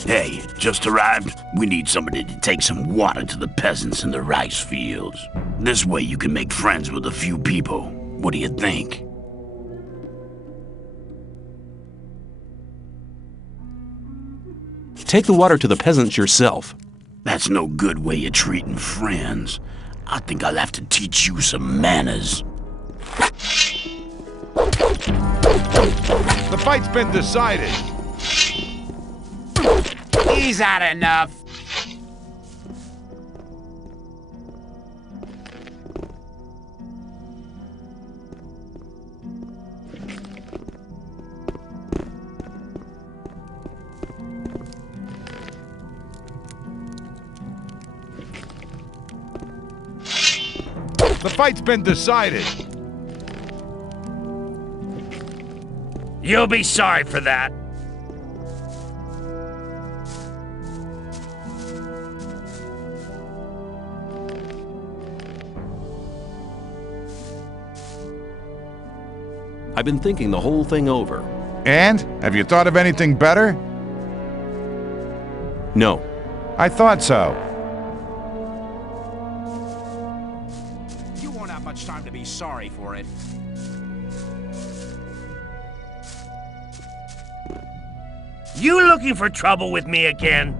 Hey, just arrived? We need somebody to take some water to the peasants in the rice fields. This way you can make friends with a few people. What do you think? Take the water to the peasants yourself. That's no good way of treating friends. I think I'll have to teach you some manners. The fight's been decided. He's had enough. The fight's been decided. You'll be sorry for that. I've been thinking the whole thing over. And? Have you thought of anything better? No. I thought so. You won't have much time to be sorry for it. You looking for trouble with me again?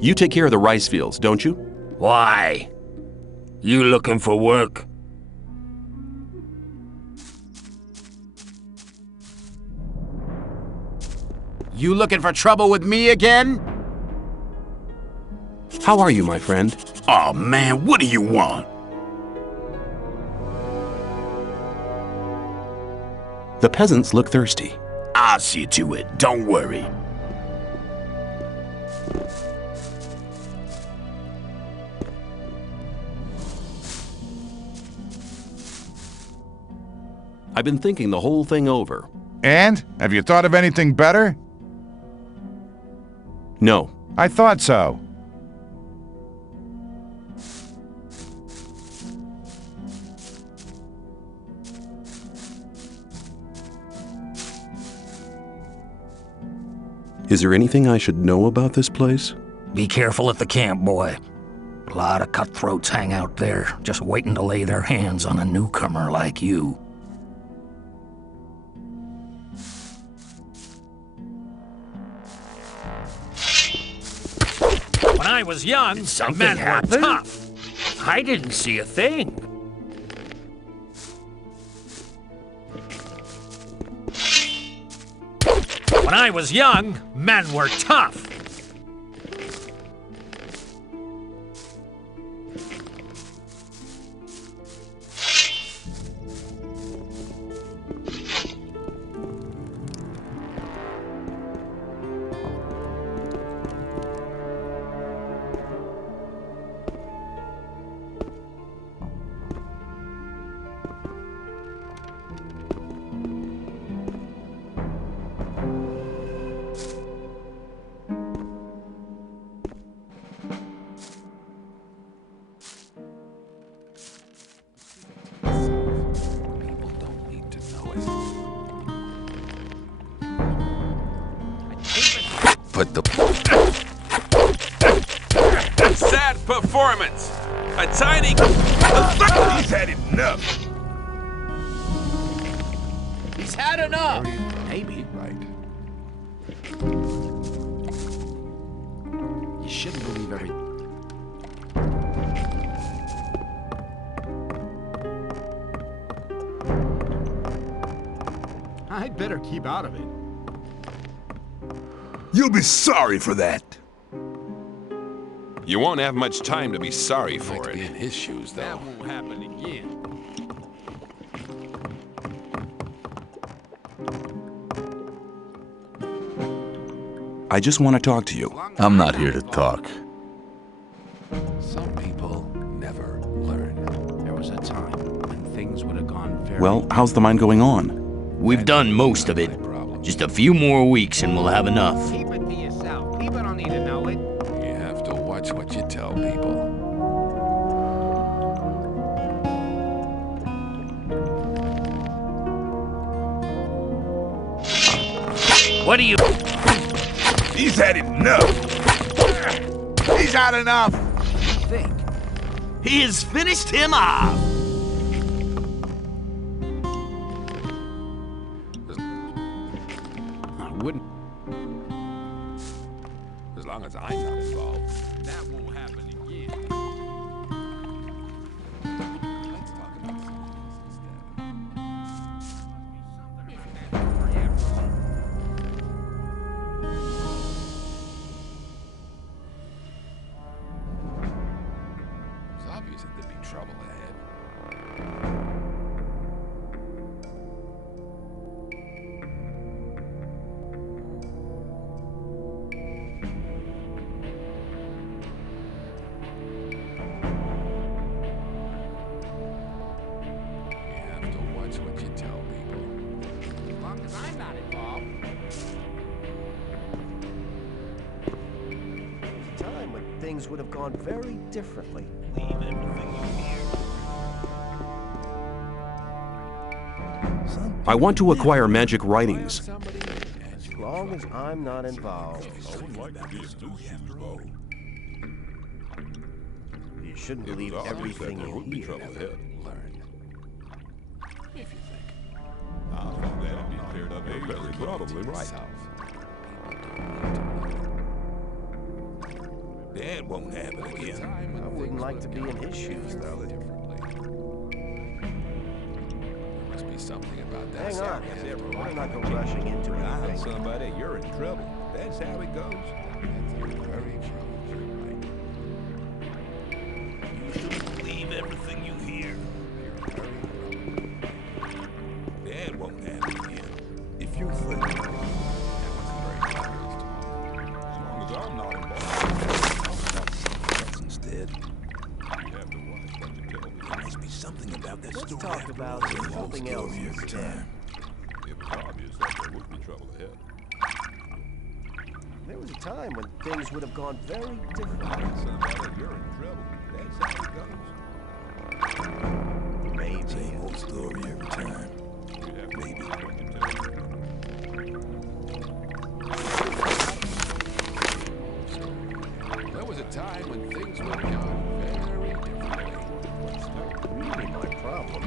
You take care of the rice fields, don't you? Why? You looking for work? You looking for trouble with me again? How are you, my friend? Oh man, what do you want? The peasants look thirsty. I'll see to it, don't worry. I've been thinking the whole thing over. And? Have you thought of anything better? No. I thought so. Is there anything I should know about this place? Be careful at the camp, boy. A lot of cutthroats hang out there, just waiting to lay their hands on a newcomer like you. When I was young, men were tough. I didn't see a thing. When I was young, men were tough. Put the... Sad performance! A tiny... He's had enough! He's had enough! Maybe. Right. You shouldn't believe everything. I'd better keep out of it. You'll be sorry for that. You won't have much time to be sorry for it. In his shoes, though. That won't happen again. I just want to talk to you. I'm not here to talk. Some people never learn. There was a time when things would have gone very Well, how's the mine going on? We've done most of it. Just a few more weeks and we'll have enough. Keep it to yourself. People don't need to know it. You have to watch what you tell people. What do you... He's had enough. He's had enough. Think. He has finished him off. I wouldn't. As long as I'm not involved. That won't happen again. Let's talk about something else It's obvious that there'd be trouble ahead. Watch what you tell people. As long as I'm not involved. There's a time when things would have gone very differently. Leave everything you hear. I want to acquire magic writings. As long as I'm not involved. You shouldn't believe everything you hear. If you think. I thought that'd be cleared up. You're very probably right. That won't happen again. I wouldn't like to be in his shoes, though. There must be something about that. Hang on. We're not going rushing into anything. Somebody, you're in trouble. That's how it goes. Very probably right. You shouldn't believe everything you hear. That won't happen again. If you think That wasn't very clever. as long as I'm not involved, I'll stop something else instead. You have to watch what you tell me. There must be something about that Let's story. talk about something else instead. It was obvious that there would be trouble ahead. There was a time when things would have gone very different. Somebody, you're in trouble. That's how it goes. Maybe. Same old story every time. Maybe. There was a time when things went down very differently. That's not really my problem.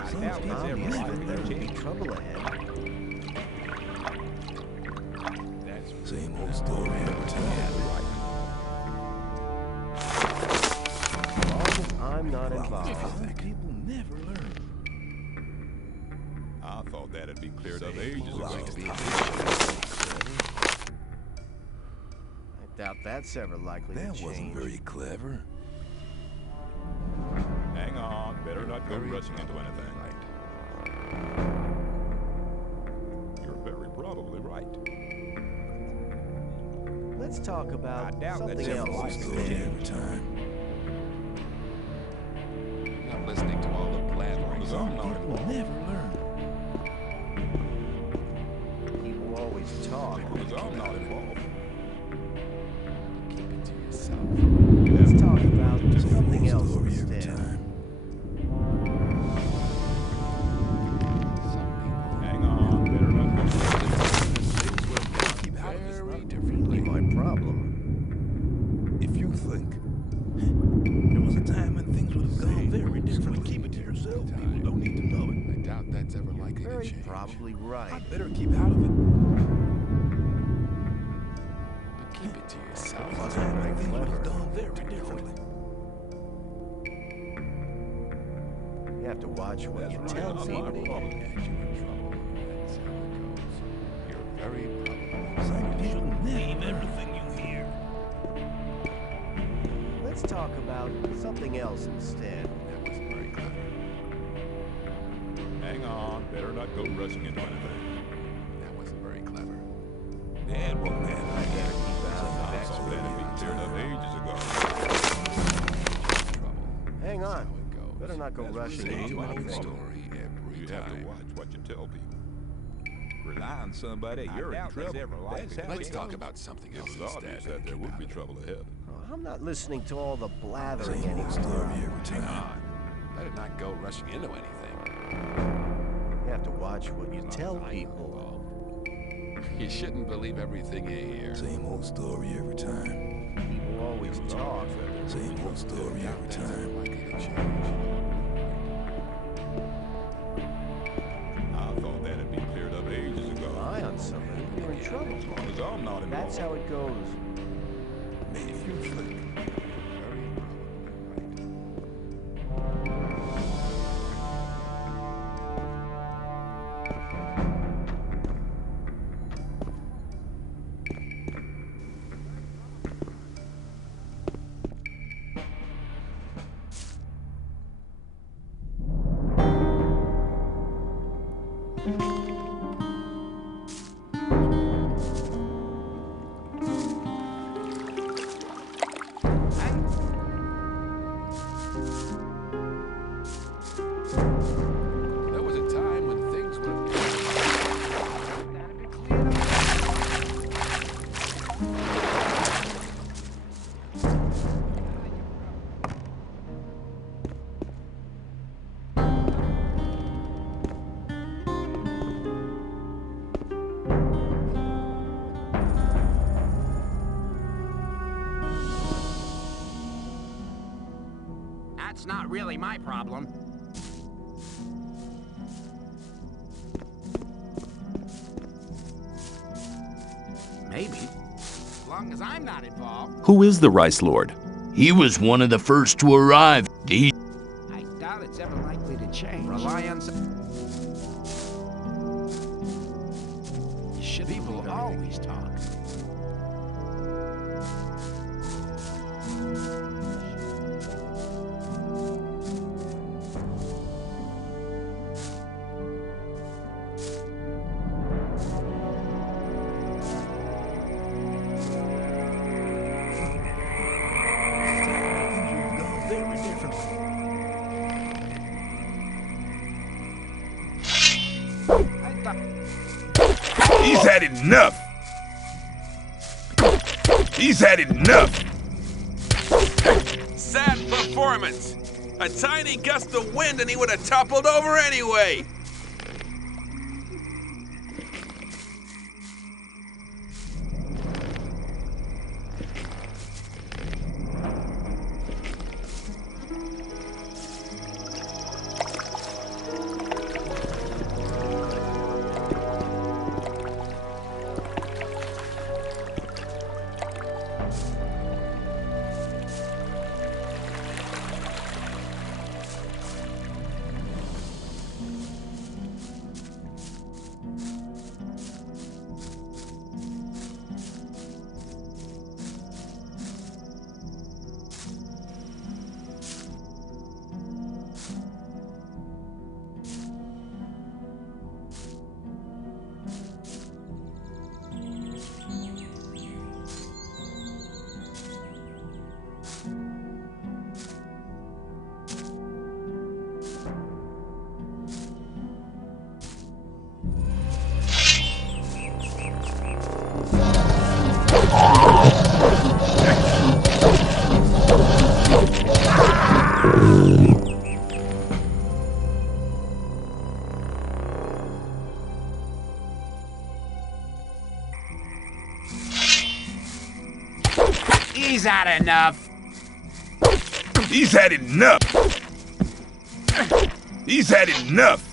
It's obvious that there would be trouble ahead. Same old story every time. As long as I'm not involved. People never learn. I thought that'd be cleared up ages ago. I doubt that's ever likely to That change. wasn't very clever. Hang on, better not go rushing into anything. You're very probably right. Let's talk about something That's else story instead. every time. Not listening to all the blabbering. People never learn. People always talk. Because I'm not involved. Keep it to yourself. Let's talk about something else instead. Hang on, better not go. Keep out of this very differently. My problem. If you think there was a time when things would have gone very differently, keep it to yourself. People don't need to know it. I doubt that's ever likely to Very change. probably right. I'd better keep out of it. But keep it to yourself. There was a time when things would have gone very differently. You have to watch what you tell That's not my people. problem. You're in trouble. That's how it goes. You're very probably. You shouldn't leave everything you hear. Let's talk about something else instead. That wasn't very clever. Hang on, better not go rushing into anything. That wasn't very clever. That won't happen. I better keep out of I that. thought that'd be cleared up ages ago. Trouble. Hang That's on. how it goes. Better not go rushing Same into old anything. story every You have to time. watch what you tell people. Rely on somebody, you're in trouble. That's how Let's it talk goes. about something else It's obvious instead. that there would be trouble ahead. Oh, I'm not listening to all the blathering Same old anymore. story every time. Better not go rushing into anything. You have to watch what you tell people. You shouldn't believe everything you hear. Same old story every time. People always talk. Same old story every time. I thought that had been cleared up ages ago. Rely on somebody, you're in trouble. As long as I'm not involved. That's how it goes. Maybe you flick. There was a time when things were... That's not really my problem. Maybe. As long as I'm not involved. Who is the Rice Lord? He was one of the first to arrive. He I doubt it's ever likely to change. Rely on some... People always talk. He's had enough! He's had enough! Sad performance! A tiny gust of wind and he would have toppled over anyway! He's had enough. He's had enough! He's had enough!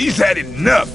He's had enough!